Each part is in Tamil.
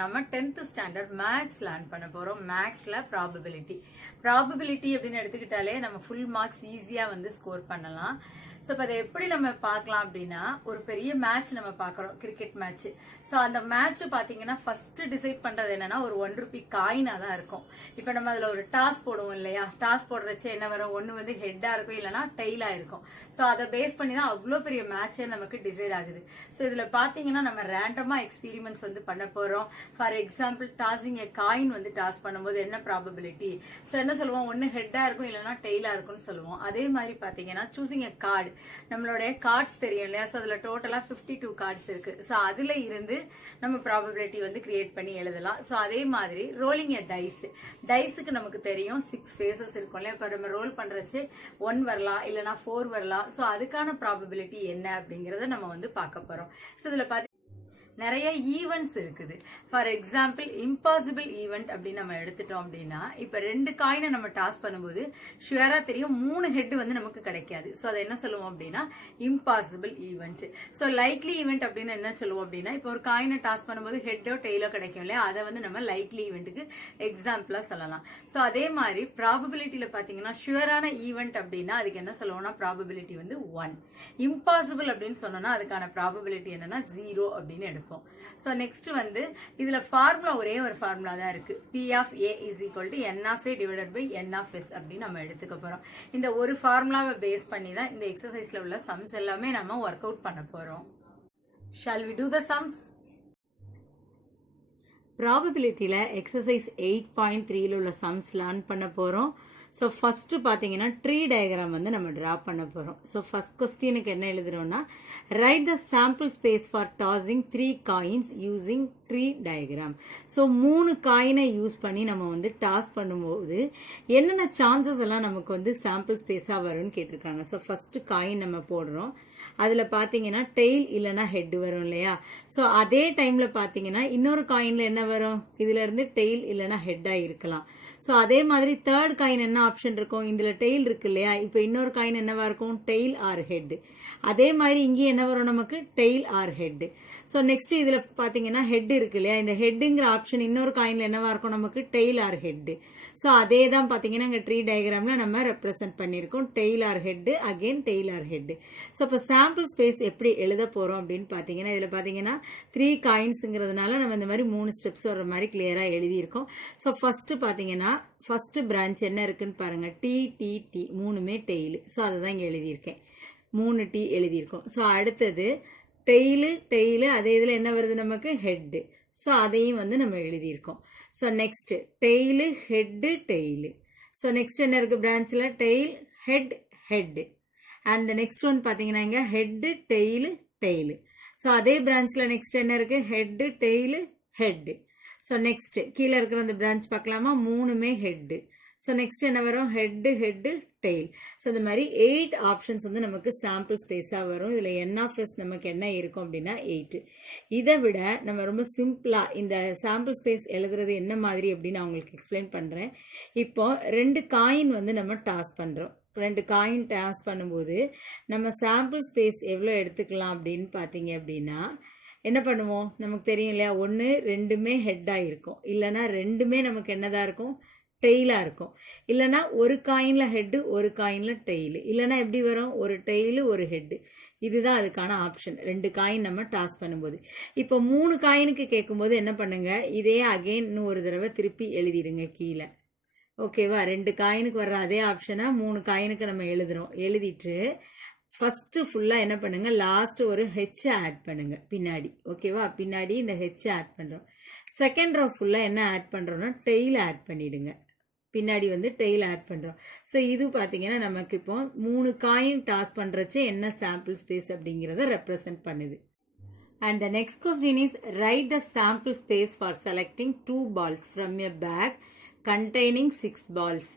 நம்ம 10th ஸ்டாண்டர்ட் மேக்ஸ் லேர்ன் பண்ண போறோம். மேக்ஸ்ல ப்ராபபிலிட்டி அப்படின்னு எடுத்துக்கிட்டாலே நம்ம ஃபுல் மார்க்ஸ் ஈஸியா வந்து ஸ்கோர் பண்ணலாம். ஸோ இப்போ அதை எப்படி நம்ம பார்க்கலாம் அப்படின்னா, ஒரு பெரிய மேட்ச் நம்ம பார்க்குறோம், கிரிக்கெட் மேட்ச். ஸோ அந்த மேட்ச் பார்த்தீங்கன்னா ஃபர்ஸ்ட் டிசைட் பண்றது என்னன்னா ஒரு ₹1 காயினா தான் இருக்கும். இப்போ நம்ம அதில் ஒரு டாஸ் போடுவோம் இல்லையா, டாஸ் போடுறச்சு என்ன வரும், ஒன்று வந்து ஹெட்டா இருக்கும், இல்லைன்னா டெய்லா இருக்கும். ஸோ அதை பேஸ் பண்ணி தான் அவ்வளோ பெரிய மேட்சே நமக்கு டிசைட் ஆகுது. ஸோ இதில் பார்த்தீங்கன்னா நம்ம ரேண்டமா எக்ஸ்பீரிமெண்ட்ஸ் வந்து பண்ண போறோம். For example tossing a coin வந்து டாஸ் பண்ணும்போது என்ன ப்ராபபிலிட்டி, ஸோ என்ன சொல்லுவோம், ஒன்று ஹெட்டா இருக்கும் இல்லைன்னா டெய்லா இருக்கும்னு சொல்லுவோம். அதே மாதிரி பார்த்தீங்கன்னா சூசிங் எ கார்டு, நம்மளுடைய கார்ட்ஸ் தெரியும் இல்லையா, ஸோ அதில் டோட்டலா 52 கார்ட்ஸ் இருக்கு. ஸோ அதுல இருந்து நம்ம ப்ராபபிலிட்டி வந்து கிரியேட் பண்ணி எழுதலாம். ஸோ அதே மாதிரி ரோலிங் எ டைஸுக்கு நமக்கு தெரியும் 6 ஃபேஸஸ் இருக்கும் இல்லையா. இப்போ நம்ம ரோல் பண்றச்சு 1 வரலாம், இல்லைன்னா 4 வரலாம். ஸோ அதுக்கான ப்ராபபிலிட்டி என்ன அப்படிங்கறத நம்ம வந்து பார்க்க போறோம். ஸோ இதுல நிறைய ஈவெண்ட்ஸ் இருக்குது. ஃபார் எக்ஸாம்பிள் இம்பாசிபிள் ஈவெண்ட் அப்படின்னு நம்ம எடுத்துட்டோம் அப்படின்னா, இப்ப 2 காயினை நம்ம டாஸ் பண்ணும்போது ஷுவரா தெரியும் 3 ஹெட் வந்து நமக்கு கிடைக்காது. ஸோ அதை என்ன சொல்லுவோம் அப்படின்னா impossible event. So likely event அப்படின்னு என்ன சொல்லுவோம் அப்படின்னா, இப்போ ஒரு காயினை டாஸ் பண்ணும்போது ஹெட்டோ டெய்லோ கிடைக்கும் இல்லையா, அதை வந்து நம்ம லைக்லி ஈவெண்ட்டுக்கு எக்ஸாம்பிளா சொல்லலாம். ஸோ அதே மாதிரி ப்ராபபிலிட்டியில பாத்தீங்கன்னா ஷுவரான ஈவெண்ட் அப்படின்னா அதுக்கு என்ன சொல்லுவோம்னா ப்ராபபிலிட்டி வந்து 1. இம்பாசிபிள் அப்படின்னு சொன்னோம்னா அதுக்கான ப்ராபபிலிட்டி என்னன்னா 0 அப்படின்னு எடுப்போம். சோ நெக்ஸ்ட் வந்து இதுல ஃபார்முலா ஒரே ஒரு ஃபார்முலா தான் இருக்கு. P of A is equal to N of A divided by N of S அப்படின்னு நம்ம எடுத்துக்க போறோம். இந்த ஒரு ஃபார்முலாவை பேஸ் பண்ணி தான் இந்த எக்ஸசைஸ்ல உள்ள சம்ஸ் எல்லாமே நம்ம ஒர்க் அவுட் பண்ண போறோம். Shall we do the sums? ப்ராபபிலிட்டியில எக்ஸசைஸ் 8.3ல உள்ள சம்ஸ் லேர்ன் பண்ண போறோம். ஸோ ஃபர்ஸ்ட் பார்த்தீங்கன்னா ட்ரீ டயக்ராம் வந்து நம்ம டிரா பண்ண போகிறோம். ஸோ ஃபர்ஸ்ட் கொஸ்டினுக்கு என்ன எழுதுறோம்னா, write the sample space for tossing 3 coins using tree diagram. So 3 காயினை யூஸ் பண்ணி நம்ம வந்து டாஸ் பண்ணும்போது என்னென்ன சான்சஸ் எல்லாம் நமக்கு வந்து சாம்பிள் ஸ்பேஸாக வரும்னு கேட்டிருக்காங்க. ஸோ ஃபர்ஸ்ட் காயின் நம்ம போடுறோம். அதில் பார்த்தீங்கன்னா டெய்ல் இல்லைன்னா ஹெட் வரும் இல்லையா. ஸோ அதே டைமில் பார்த்தீங்கன்னா இன்னொரு காயினில் என்ன வரும், இதுல இருந்து டெய்ல் இல்லைன்னா ஹெட்டாக இருக்கலாம். ஸோ அதே மாதிரி தேர்ட் காயின் என்ன ஆப்ஷன் இருக்கும், இதில் டெய்ல் இருக்கு இல்லையா, இப்போ இன்னொரு காயின் என்னவா இருக்கும், டெய்ல் ஆர் ஹெட். அதே மாதிரி இங்கே என்ன வரும் நமக்கு, tail or head. So next இதில் பார்த்தீங்கன்னா ஹெட் இருக்கு இல்லையா, இந்த ஹெட்டுங்கிற ஆப்ஷன் இன்னொரு காயின்ல என்னவா இருக்கும் நமக்கு, டெய்ல் ஆர் ஹெட். ஸோ அதே தான் பார்த்தீங்கன்னா இங்கே ட்ரீ டயக்ராம்ல நம்ம ரெப்ரசென்ட் பண்ணியிருக்கோம், tail or head, again tail or head. So இப்போ சாம்பிள் ஸ்பேஸ் எப்படி எழுத போறோம் அப்படின்னு பார்த்தீங்கன்னா, இதில் பார்த்தீங்கன்னா 3 காயின்ஸுங்கிறதுனால நம்ம இந்த மாதிரி 3 ஸ்டெப்ஸ் வர்ற மாதிரி கிளியரா எழுதியிருக்கோம். ஸோ ஃபர்ஸ்ட் பார்த்தீங்கன்னா ஃபர்ஸ்ட் பிரான்ச் என்ன இருக்குன்னு பாருங்க, டி 3மே டெய்லு. ஸோ அதை தான் இங்கே எழுதியிருக்கேன், 3 டி எழுதியிருக்கோம். ஸோ அடுத்தது டெய்லு அதே இதில் என்ன வருது நமக்கு, ஹெட்டு. ஸோ அதையும் வந்து நம்ம எழுதியிருக்கோம். So next tail head tail. So next என்ன இருக்கு பிரான்ச்சில், tail head. And next one பார்த்தீங்கன்னா இங்கே ஹெட்டு டெய்லு. ஸோ அதே பிரான்ச்சில் நெக்ஸ்ட் என்ன இருக்கு, head tail head. So next கீழே இருக்கிற அந்த பிரான்ச் பார்க்கலாமா, 3மே ஹெட்டு. ஸோ நெக்ஸ்ட் என்ன வரும், ஹெட்டு டெய்ல். ஸோ இந்த மாதிரி 8 ஆப்ஷன்ஸ் வந்து நமக்கு சாம்பிள் ஸ்பேஸாக வரும். இதில் N of S நமக்கு என்ன இருக்கும் அப்படின்னா 8. இதை விட நம்ம ரொம்ப சிம்பிளாக இந்த சாம்பிள் ஸ்பேஸ் எழுதுறது என்ன மாதிரி அப்படின்னு நான் உங்களுக்கு எக்ஸ்பிளைன் பண்ணுறேன். இப்போ 2 காயின் வந்து நம்ம டாஸ் பண்ணுறோம். 2 காயின் டாஸ் பண்ணும்போது நம்ம சாம்பிள் ஸ்பேஸ் எவ்வளோ எடுத்துக்கலாம் அப்படின்னு பார்த்தீங்க அப்படின்னா, என்ன பண்ணுவோம், நமக்கு தெரியும் இல்லையா, 1 2மே ஹெட்டாக இருக்கும், இல்லைன்னா 2மே நமக்கு என்னதான் இருக்கும், டெய்லா இருக்கும், இல்லைன்னா ஒரு காயின்ல ஹெட்டு ஒரு காயின்ல டெய்லு, இல்லைன்னா எப்படி வரும், ஒரு டெய்லு ஒரு ஹெட்டு. இதுதான் அதுக்கான ஆப்ஷன் 2 காயின் நம்ம டாஸ் பண்ணும்போது. இப்போ 3 காயினுக்கு கேட்கும்போது என்ன பண்ணுங்க, இதே அகெயின் இன்னும் ஒரு தடவை திருப்பி எழுதிடுங்க கீழே. ஓகேவா, 2 காயினுக்கு வர்ற அதே ஆப்ஷனை 3 காயினுக்கு நம்ம எழுதுறோம். எழுதிட்டு ஃபர்ஸ்ட் ஃபுல்லா என்ன பண்ணுங்க, லாஸ்ட் ஒரு ஹெச் ஆட் பண்ணுங்க பின்னாடி. ஓகேவா, பின்னாடி இந்த ஹெச் ஆட் பண்றோம். செகண்ட் ரோ ஃபுல்லா என்ன ஆட் பண்றோம்னா டெய்ல் ஆட் பண்ணிடுங்க, பின்னாடி வந்து டெய்ல் ஆட் பண்றோம். ஸோ இது பார்த்தீங்கன்னா நமக்கு இப்போ 3 காயின் டாஸ் பண்றச்சு என்ன சாம்பிள் ஸ்பேஸ் அப்படிங்கிறத ரெப்ரசென்ட் பண்ணுது. And the next question is, write the sample space for selecting 2 balls from a bag containing 6 balls.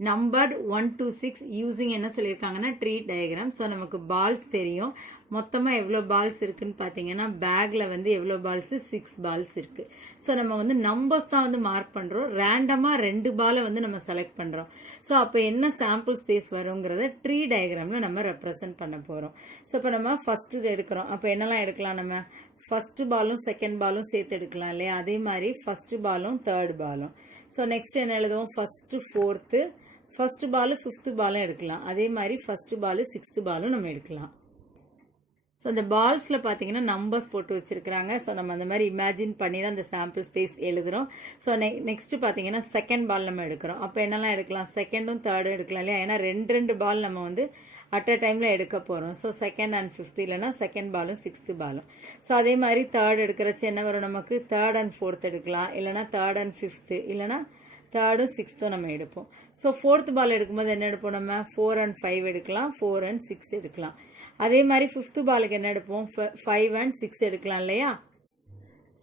Numbered 1 to 6 using என்ன சொல்லியிருக்காங்கன்னா ட்ரீ டயக்ராம். ஸோ நமக்கு பால்ஸ் தெரியும், மொத்தமாக எவ்வளோ பால்ஸ் இருக்குன்னு பார்த்தீங்கன்னா பேக்கில் வந்து எவ்வளோ பால்ஸ் 6 பால்ஸ் இருக்குது. ஸோ நம்ம வந்து நம்பர்ஸ் தான் வந்து மார்க் பண்ணுறோம். ரேண்டமாக 2 பாலை வந்து நம்ம செலக்ட் பண்ணுறோம். ஸோ அப்போ என்ன சாம்பிள் ஸ்பேஸ் வருங்கிறத ட்ரீ டயக்ராமில் நம்ம ரெப்ரசன்ட் பண்ண போகிறோம். ஸோ இப்போ நம்ம ஃபஸ்ட்டு எடுக்கிறோம். அப்போ என்னெல்லாம் எடுக்கலாம், நம்ம ஃபஸ்ட்டு பாலும் செகண்ட் பாலும் சேர்த்து எடுக்கலாம் இல்லையா? அதே மாதிரி ஃபஸ்ட்டு பாலும் தேர்ட் பாலும். ஸோ நெக்ஸ்ட் என்ன எழுதுவோம், first fourth, first ball fifth பாலும் எடுக்கலாம். அதே மாதிரி ஃபஸ்ட்டு பாலு 6th பாலும் நம்ம எடுக்கலாம். ஸோ அந்த பால்ஸில் பார்த்தீங்கன்னா நம்பர்ஸ் போட்டு வச்சுருக்கிறாங்க. ஸோ நம்ம அந்த மாதிரி இமேஜின் பண்ணி தான் அந்த சாம்பிள் ஸ்பேஸ் எழுதுகிறோம். ஸோ நெக்ஸ்ட்டு பார்த்தீங்கன்னா செகண்ட் பால் நம்ம எடுக்கிறோம். அப்போ என்னெல்லாம் எடுக்கலாம், செகண்டும் தேர்டும் எடுக்கலாம் இல்லையா? ஏன்னா 2 பால் நம்ம வந்து அட் அ டைமில் எடுக்க போகிறோம். ஸோ செகண்ட் அண்ட் ஃபிஃப்த்து, இல்லைனா செகண்ட் பாலும் 6th பாலும். ஸோ அதே மாதிரி தேர்ட் எடுக்கிறச்சு என்ன வரும் நமக்கு, தேர்ட் அண்ட் ஃபோர்த் எடுக்கலாம், இல்லைனா தேர்ட் அண்ட் ஃபிஃப்த்து, இல்லைனா தேர்டும் 6th நம்ம எடுப்போம். ஸோ 4th பால் எடுக்கும்போது என்ன எடுப்போம், நம்ம 4 and 5 எடுக்கலாம், 4 and 6 எடுக்கலாம். அதே மாதிரி 5th பாலுக்கு என்ன எடுப்போம், 5 and 6 எடுக்கலாம் இல்லையா?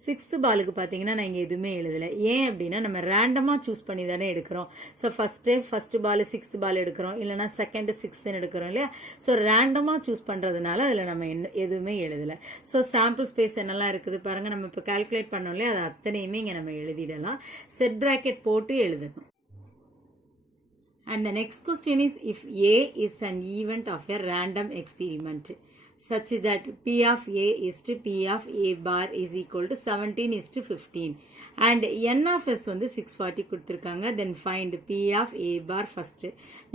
6th பாலுக்கு பார்த்தீங்கன்னா நான் இங்கே எதுவுமே எழுதலை. ஏன் அப்படின்னா நம்ம ரேண்டமாக சூஸ் பண்ணி தானே எடுக்கிறோம். ஸோ ஃபஸ்ட்டு பால் 6th பால் எடுக்கிறோம், இல்லைனா செகண்டு 6th எடுக்கிறோம் இல்லையா? ஸோ ரேண்டமாக சூஸ் பண்ணுறதுனால அதில் நம்ம எதுவுமே எழுதலை. ஸோ சாம்பிள் ஸ்பேஸ் என்னெல்லாம் இருக்குது பாருங்கள். நம்ம இப்போ கால்குலேட் பண்ணோம் இல்லையா, அது அத்தனையுமே இங்கே நம்ம எழுதிடலாம். செட் ப்ராக்கெட் போட்டு எழுதணும். And the next question is, if A is an event of a random experiment such that P of A is to P of A bar is equal to 17 is to 15 and N of S வந்து 640 கொடுத்துருக்காங்க, then find P of A bar first.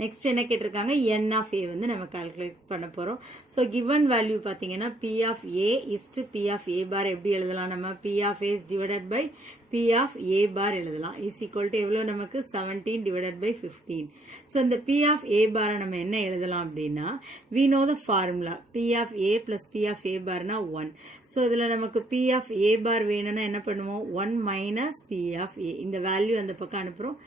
next என்ன கேட்டிருக்காங்க, N of A வந்து நம்ம calculate பண்ண போகிறோம். ஸோ given value பார்த்தீங்கன்னா P of A is to P of A bar எப்படி எழுதலாம், நம்ம P of A is divided by P of A bar எழுதலாம், is equal to எவ்வளோ நமக்கு 17 divided by 15. ஸோ இந்த P of A bar நம்ம என்ன எழுதலாம் அப்படின்னா, we know the formula P of A plus P of A bar na 1. So இதில் நமக்கு P of A bar வேணும்னா என்ன பண்ணுவோம், 1 minus P of A, இந்த வேல்யூ அந்த பக்கம் அனுப்புகிறோம்,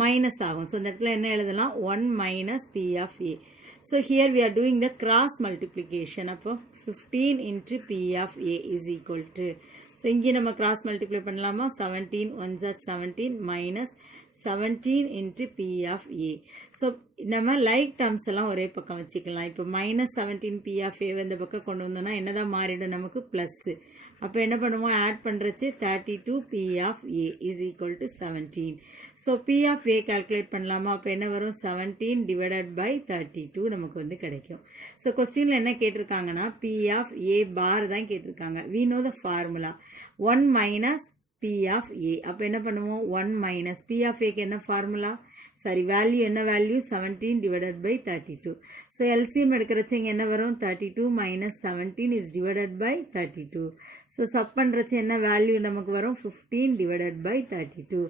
மைனஸ் ஆகும். ஸோ இந்த இடத்துல என்ன எழுதலாம், 1 minus P of A. So here we are doing the cross multiplication. அப்போ 15 into P of A is equal to, so இங்கே நம்ம cross multiply பண்ணலாமா, 17 1s are 17 minus 17 into P of A. So நம்ம லைக் டேர்ம்ஸ் எல்லாம் ஒரே பக்கம் வச்சுக்கலாம். இப்போ minus 17 P of A இந்த பக்கம் கொண்டு வந்தோம்னா என்னதான் மாறிடும் நமக்கு, ப்ளஸ். அப்போ என்ன பண்ணுவோம், ஆட் பண்ணுறச்சு 32 P of A is equal to 17. So P of A calculate பண்ணலாமா, அப்போ என்ன வரும், 17 divided by 32 நமக்கு வந்து கிடைக்கும். ஸோ கொஸ்டினில் என்ன கேட்டிருக்காங்கன்னா P of A bar தான் கேட்டிருக்காங்க. we know the formula 1 minus P of A. அப்போ என்ன பண்ணுவோம், 1 minus P of Aக்கு என்ன ஃபார்முலா, சாரி வேல்யூ என்ன value, 17 divided by 32. So LCM எடுக்கிறச்சு இங்கே என்ன வரும், 32 minus 17 is divided by 32. So sub பண்ணுறச்சு என்ன வேல்யூ நமக்கு வரும், 15 divided by 32.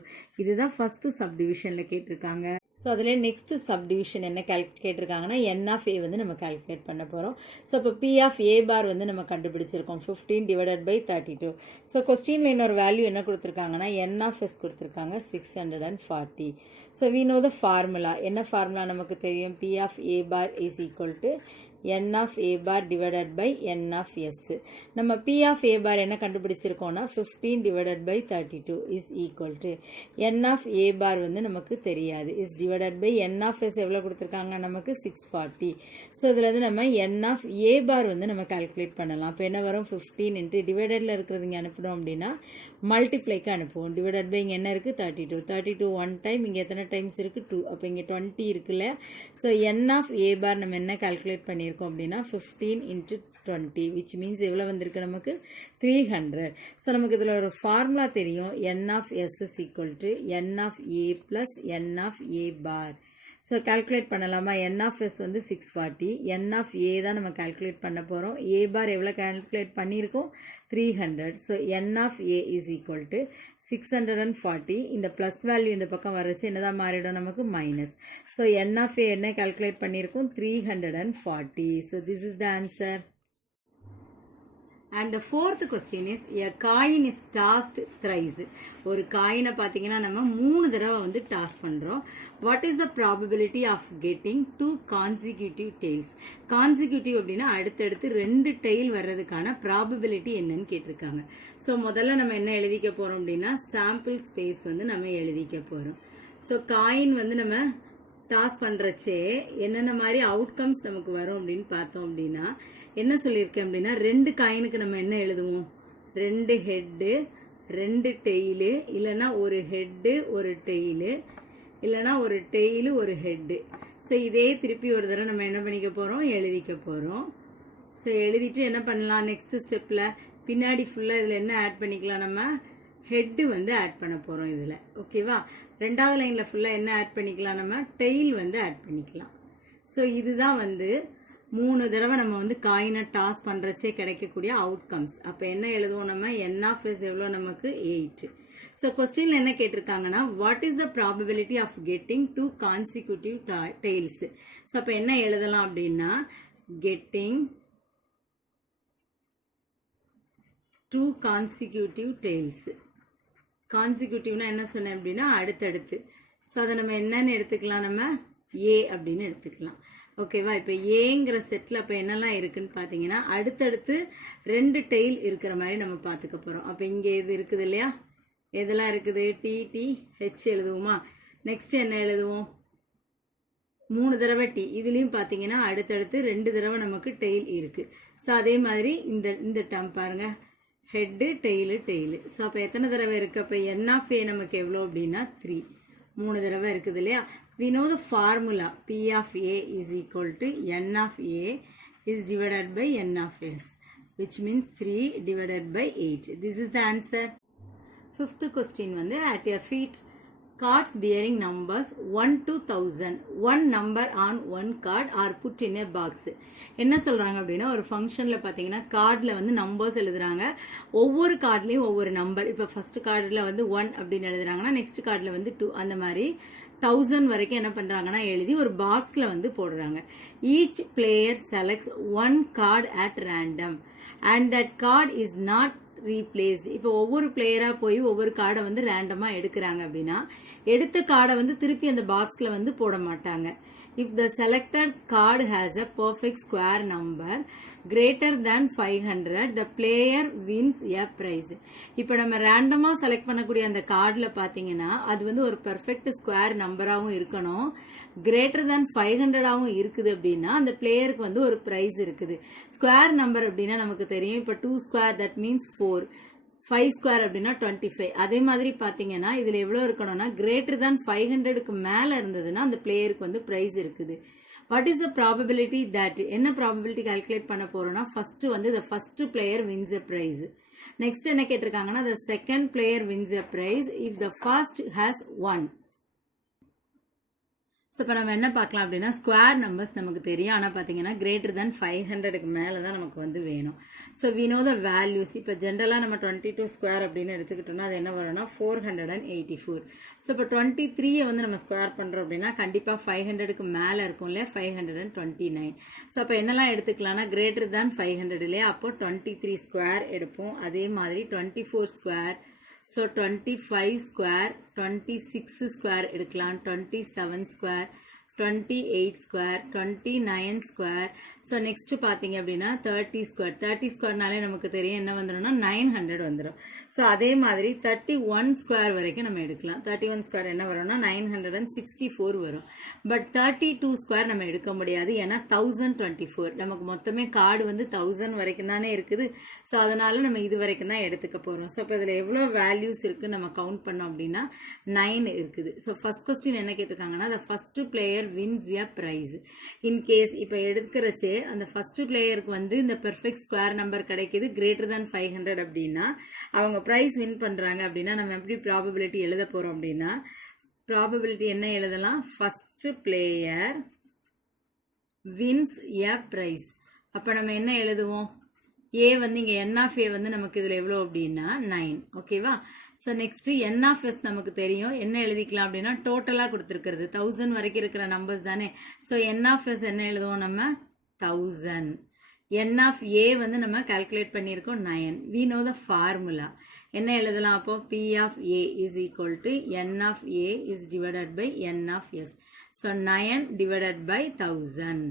இதுதான் ஃபஸ்ட்டு சப்டிவிஷனில் கேட்டிருக்காங்க. ஸோ அதில் நெக்ஸ்ட்டு சப்டிவிஷன் என்ன கேட்டிருக்காங்கன்னா N of A வந்து நம்ம கால்குலேட் பண்ண போகிறோம். ஸோ இப்போ P of A bar வந்து நம்ம கண்டுபிடிச்சிருக்கோம், 15 divided by 32. ஸோ கொஸ்டினில் இன்னொரு வேல்யூ என்ன கொடுத்துருக்காங்கன்னா N of S கொடுத்துருக்காங்க 640. So we know the formula, என்ன ஃபார்முலா நமக்கு தெரியும், P of A bar is equal to N of A bar divided by N of S. நம்ம P of A bar என்ன கண்டுபிடிச்சிருக்கோம்னா 15 divided by 32 is equal to N of A bar வந்து நமக்கு தெரியாது, is divided by N of S எவ்வளோ கொடுத்துருக்காங்க நமக்கு 640. ஸோ இதில் வந்து நம்ம N of A bar வந்து நம்ம கால்குலேட் பண்ணலாம். இப்போ என்ன வரும், 15 into டிவைடரில் இருக்கிறது இங்கே அனுப்பினோம் அப்படின்னா மல்டிப்ளைக்கு அனுப்புவோம். டிவைடட் பை இங்கே என்ன இருக்குது, 32 ஒன் டைம், இங்கே எத்தனை டைம்ஸ் இருக்குது, 2. அப்போ இங்கே 20 இருக்குல்ல. So N of A bar நம்ம என்ன கால்குலேட் பண்ணியிருக்கோம் அப்படின்னா 15 into 20 which means எவ்வளோ வந்திருக்கு நமக்கு, 300. ஸோ நமக்கு இதில் ஒரு ஃபார்முலா தெரியும், N of S is equal to N of A plus N of A bar. So calculate பண்ணலாமா, N of S வந்து 640, N of A தான் நம்ம கால்குலேட் பண்ண போகிறோம். A bar எவ்வளோ கால்குலேட் பண்ணியிருக்கோம், 300. So N of A is equal to 640. இந்த ப்ளஸ் வேல்யூ இந்த பக்கம் வரைச்சு என்னதான் மாறிடும் நமக்கு, minus. So N of A என்ன கால்குலேட் பண்ணியிருக்கோம், 340. So this is the answer. And the fourth question is, a coin is tossed thrice. ஒரு காயினை பார்த்தீங்கன்னா நம்ம 3 தடவை வந்து டாஸ் பண்ணுறோம். What is the probability of getting 2 consecutive tails? Consecutive அப்படின்னா அடுத்தடுத்து 2 tail வர்றதுக்கான probability என்னன்னு கேட்டிருக்காங்க. ஸோ முதல்ல நம்ம என்ன எழுதிக்க போகிறோம் அப்படின்னா, சாம்பிள் ஸ்பேஸ் வந்து நம்ம எழுதிக்க போகிறோம். ஸோ காயின் வந்து நம்ம டாஸ் பண்ணுறச்சே என்னென்ன மாதிரி அவுட்கம்ஸ் நமக்கு வரும் அப்படின்னு பார்த்தோம் அப்படின்னா என்ன சொல்லியிருக்கேன் அப்படின்னா 2 காயினுக்கு நம்ம என்ன எழுதுவோம், 2 ஹெட்டு 2 டெய்லு, இல்லைன்னா ஒரு ஹெட்டு ஒரு டெய்லு, இல்லைன்னா ஒரு டெய்லு ஒரு ஹெட்டு. ஸோ இதே திருப்பி ஒரு தடவை நம்ம என்ன பண்ணிக்க போகிறோம், எழுதிக்க போகிறோம். ஸோ எழுதிட்டு என்ன பண்ணலாம், நெக்ஸ்ட் ஸ்டெப்பில் பின்னாடி ஃபுல்லாக இதில் என்ன ஆட் பண்ணிக்கலாம், நம்ம ஹெட்டு வந்து ஆட் பண்ண போகிறோம் இதில். ஓகேவா, 2வது லைனில் ஃபுல்லாக என்ன ஆட் பண்ணிக்கலாம், நம்ம டெய்ல் வந்து ஆட் பண்ணிக்கலாம். ஸோ இதுதான் வந்து 3 தடவை நம்ம வந்து காயினை டாஸ் பண்ணுறச்சே கிடைக்கக்கூடிய அவுட்கம்ஸ். அப்போ என்ன எழுதுவோம், நம்ம என் ஆஃப் எஸ் எவ்வளோ நமக்கு 8. ஸோ கொஸ்டினில் என்ன கேட்டிருக்காங்கன்னா what is the probability of getting 2 consecutive tails. So அப்போ என்ன எழுதலாம் அப்படின்னா கெட்டிங் 2 கான்சிக்யூட்டிவ் டெய்ல்ஸ். கான்சிக்யூட்டிவ்னா என்ன சொன்னேன் அப்படின்னா அடுத்தடுத்து. ஸோ அதை நம்ம என்னன்னு எடுத்துக்கலாம், நம்ம ஏ அப்படின்னு எடுத்துக்கலாம். ஓகேவா, இப்போ ஏங்கிற செட்டில் அப்போ என்னெல்லாம் இருக்குன்னு பார்த்தீங்கன்னா அடுத்தடுத்து 2 டெய்ல் இருக்கிற மாதிரி நம்ம பார்த்துக்க போகிறோம். அப்போ இங்கே இது இருக்குது இல்லையா, எதெல்லாம் இருக்குது, டி ஹெச் எழுதுவோமா. நெக்ஸ்ட் என்ன எழுதுவோம், 3 தடவை டி. இதுலேயும் பார்த்தீங்கன்னா அடுத்தடுத்து 2 தடவை நமக்கு டெய்ல் இருக்குது. ஸோ அதே மாதிரி இந்த டேர்ம் பாருங்கள், ஹெட்டு டெய்லு டெய்லு. ஸோ அப்போ எத்தனை தடவை இருக்குது, அப்போ என் ஆஃப் ஏ நமக்கு எவ்வளோ அப்படின்னா 3. 3 தடவை இருக்குது இல்லையா. we know the formula P of A is equal to N of A is divided by N of S, which means 3 divided by 8. This is the answer. 5th question வந்து at your feet cards bearing numbers 1 to 1000, one number on one card are put in a box. என்ன சொல்றாங்க அப்படின்னா ஒரு ஃபங்க்ஷனில் பார்த்தீங்கன்னா கார்டில் வந்து நம்பர்ஸ் எழுதுறாங்க. ஒவ்வொரு கார்ட்லேயும் ஒவ்வொரு நம்பர். இப்போ ஃபர்ஸ்ட் கார்டில் வந்து 1 அப்படின்னு எழுதுறாங்கன்னா நெக்ஸ்ட் கார்டில் வந்து 2, அந்த மாதிரி 1000 வரைக்கும் என்ன பண்ணுறாங்கன்னா எழுதி ஒரு பாக்ஸில் வந்து போடுறாங்க. Each player selects 1 card at random and that card is not replaced. இப்போ ஒவ்வொரு பிளேயராக போய் ஒவ்வொரு கார்டை வந்து ரேண்டமாக எடுக்கிறாங்க அப்படின்னா எடுத்த கார்டை வந்து திருப்பி அந்த பாக்ஸில் வந்து போட மாட்டாங்க. If the selected card has a perfect square number greater than 500 the player wins a prize. இப்போ நம்ம ரேண்டமாக செலக்ட் பண்ணக்கூடிய அந்த கார்டில் பார்த்தீங்கன்னா அது வந்து ஒரு பெர்ஃபெக்ட் ஸ்கொயர் நம்பராகவும் இருக்கணும், கிரேட்டர் தேன் 500ஆகவும் இருக்குது அப்படின்னா அந்த பிளேயருக்கு வந்து ஒரு ப்ரைஸ் இருக்குது. ஸ்கொயர் நம்பர் அப்படின்னா நமக்கு தெரியும், இப்போ 2 ஸ்கொயர் தட் மீன்ஸ் 4, 5 ஸ்கொயர் அப்படின்னா 25. அதே மாதிரி பார்த்தீங்கன்னா இதில் எவ்வளோ இருக்கணும்னா கிரேட்டர் தேன் 500க்கு மேலே இருந்ததுன்னா அந்த பிளேயருக்கு வந்து ப்ரைஸ் இருக்குது. What is the probability that, என்ன ப்ராபபிலிட்டி கால்குலேட் பண்ண போறோம்னா ஃபர்ஸ்ட் வந்து the first player wins a prize. Next என்ன கேட்டிருக்காங்கன்னா the second player wins a prize if the first has 1. So இப்போ நம்ம என்ன பார்க்கலாம் அப்படின்னா ஸ்கொயர் நம்பர்ஸ் நமக்கு தெரியும், ஆனால் பார்த்தீங்கன்னா கிரேட்டர் தேன் 500க்கு மேலே தான் நமக்கு வந்து வேணும். So we know the values. இப்போ ஜென்ரலாக நம்ம 22 ஸ்கொயர் அப்படின்னு எடுத்துக்கிட்டோம்னா அது என்ன வரும்னா 484. ஸோ இப்போ 23 வந்து நம்ம ஸ்கொயர் பண்ணுறோம் அப்படின்னா கண்டிப்பாக 500க்கு மேலே இருக்கும் இல்லையா, 529. ஸோ அப்போ என்னெல்லாம் எடுத்துக்கலாம்னா கிரேட்டர் தேன் 500 இல்லையா, அப்போ 23 ஸ்கொயர் எடுப்போம். அதே மாதிரி 24 ஸ்கொயர், ஸோ 25 ஸ்கொயர், 26 ஸ்கொயர் எடுக்கலாம், 27 square, 28 square, 29 square. So next பார்த்தீங்க அப்படின்னா 30 ஸ்கொயர். 30 ஸ்கொயர்னாலே நமக்கு தெரியும் என்ன வந்துடும்னா 900 வந்துடும். ஸோ அதே மாதிரி 31 ஸ்கொயர் வரைக்கும் நம்ம எடுக்கலாம். 31 ஸ்கொயர் என்ன வரும்னா 964 வரும். பட் 32 ஸ்கொயர் நம்ம எடுக்க முடியாது, ஏன்னா 1024 நமக்கு மொத்தமே கார்டு வந்து 1000 வரைக்கும் தானே இருக்குது. ஸோ அதனால நம்ம இது வரைக்கும் தான் எடுத்துக்க போகிறோம். ஸோ இப்போ இதில் எவ்வளோ வேல்யூஸ் இருக்குன்னு நம்ம கவுண்ட் பண்ணோம் அப்படின்னா 9 இருக்குது. ஸோ ஃபர்ஸ்ட் கொஸ்டின் என்ன கேட்டிருக்காங்கன்னா the first player wins a prize. in case இப்போ எடுக்கிறச்சே அந்த ஃபர்ஸ்ட் பிளேயருக்கு வந்து இந்த பெர்ஃபெக்ட் ஸ்கொயர் நம்பர் கிடைக்குது greater than 500 அப்படின்னா அவங்க பிரைஸ் வின் பண்றாங்க அப்படின்னா நம்ம எப்படி ப்ராபபிலிட்டி எழுத போறோம் அப்படின்னா ப்ராபபிலிட்டி என்ன எழுதலாம், first player wins a prize. அப்போ நம்ம என்ன எழுதுவோம், ஏ வந்து இங்கே என் ஆஃப் ஏ வந்து நமக்கு இதில் எவ்வளோ அப்படின்னா 9. ஓகேவா. So next n of s நமக்கு தெரியும், என்ன எழுதிக்கலாம் அப்படின்னா டோட்டலாக கொடுத்துருக்கிறது 1000 வரைக்கும் இருக்கிற நம்பர்ஸ் தானே. ஸோ என் ஆஃப் எஸ் என்ன எழுதுவோம் நம்ம 1000. என் ஆஃப் ஏ வந்து நம்ம கால்குலேட் பண்ணியிருக்கோம் 9. We know the formula. என்ன எழுதலாம் அப்போ P of A is equal to N of A is divided by N of S. So 9 divided by 1000.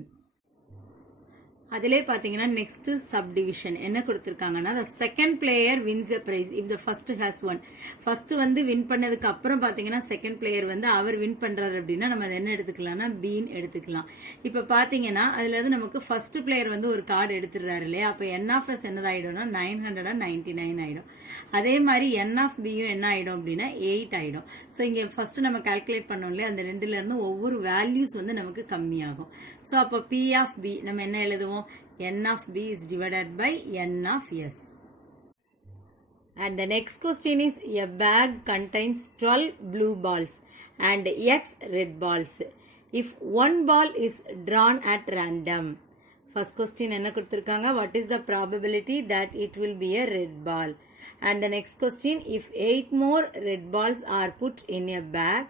அதிலே பார்த்தீங்கன்னா நெக்ஸ்ட் சப்டிவிஷன் என்ன கொடுத்துருக்காங்கன்னா the second player wins a prize if the first has won. First வந்து வின் பண்ணதுக்கு அப்புறம் பார்த்தீங்கன்னா செகண்ட் பிளேயர் வந்து அவர் வின் பண்றாரு அப்படின்னா நம்ம அதை என்ன எடுத்துக்கலாம்னா பீன்னு எடுத்துக்கலாம். இப்போ பார்த்தீங்கன்னா அதுல இருந்து நமக்கு ஃபர்ஸ்ட் பிளேயர் வந்து ஒரு கார்டு எடுத்துடுறாரு இல்லையா, அப்போ என் ஆஃப் எஸ் என்னதாயிடும்னா 999 ஆயிடும். அதே மாதிரி என் ஆஃப் பியும் என்ன ஆயிடும் அப்படின்னா 8 ஆயிடும். ஸோ இங்கே ஃபர்ஸ்ட் நம்ம கால்குலேட் பண்ணோம் இல்லையா, அந்த ரெண்டுல இருந்து ஒவ்வொரு வேல்யூஸ் வந்து நமக்கு கம்மியாகும். ஸோ அப்போ பி ஆஃப் பி நம்ம என்ன எழுதுவோம், n of b is divided by n of s. And the next question is a bag contains 12 blue balls and x red balls. If one ball is drawn at random. First question என்ன கொடுத்திருக்காங்க, what is the probability that it will be a red ball? And the next question, if 8 more red balls are put in a bag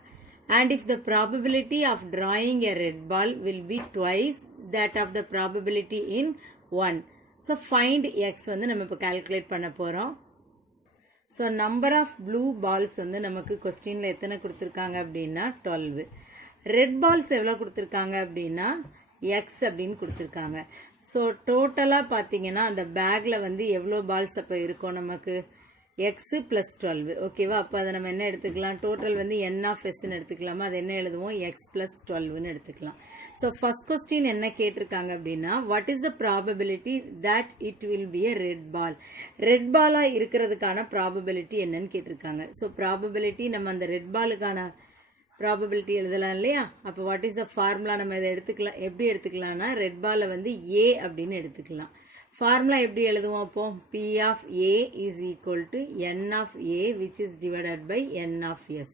and if the probability of drawing a red ball will be twice that of the probability in 1. So find x வந்து நம்ம இப்போ calculate பண்ண போறோம். So number of blue balls வந்து நமக்கு கொஸ்டின்ல எத்தனை கொடுத்திருக்காங்க அப்படின்னா 12. ரெட் பால்ஸ் எவ்வளோ கொடுத்திருக்காங்க அப்படின்னா x அப்படின்னு கொடுத்திருக்காங்க. ஸோ டோட்டலாக பார்த்தீங்கன்னா அந்த பேக்ல வந்து எவ்வளோ பால்ஸ் அப்போ இருக்கும் நமக்கு x plus 12. ஓகேவா, அப்போ அதை நம்ம என்ன எடுத்துக்கலாம், டோட்டல் வந்து n of sன்னு எடுத்துக்கலாமா, அது என்ன எழுதுவோம் x plus 12ன்னு எடுத்துக்கலாம். ஸோ ஃபர்ஸ்ட் கொஸ்டின் என்ன கேட்டிருக்காங்க அப்படின்னா what is the probability that it will be a red ball. Red பாலாக இருக்கிறதுக்கான ப்ராபபிலிட்டி என்னன்னு கேட்டிருக்காங்க. ஸோ ப்ராபபிலிட்டி நம்ம அந்த ரெட் பாலுக்கான ப்ராபபிலிட்டி எழுதலாம் இல்லையா, அப்போ வாட் இஸ் த ஃபார்முலா நம்ம இதை எடுத்துக்கலாம், எப்படி எடுத்துக்கலாம்னா ரெட் பாலை வந்து a அப்படின்னு எடுத்துக்கலாம். ஃபார்முலா எப்படி எழுதுவோம், அப்போ p of a is equal to n of a which is divided by n of s.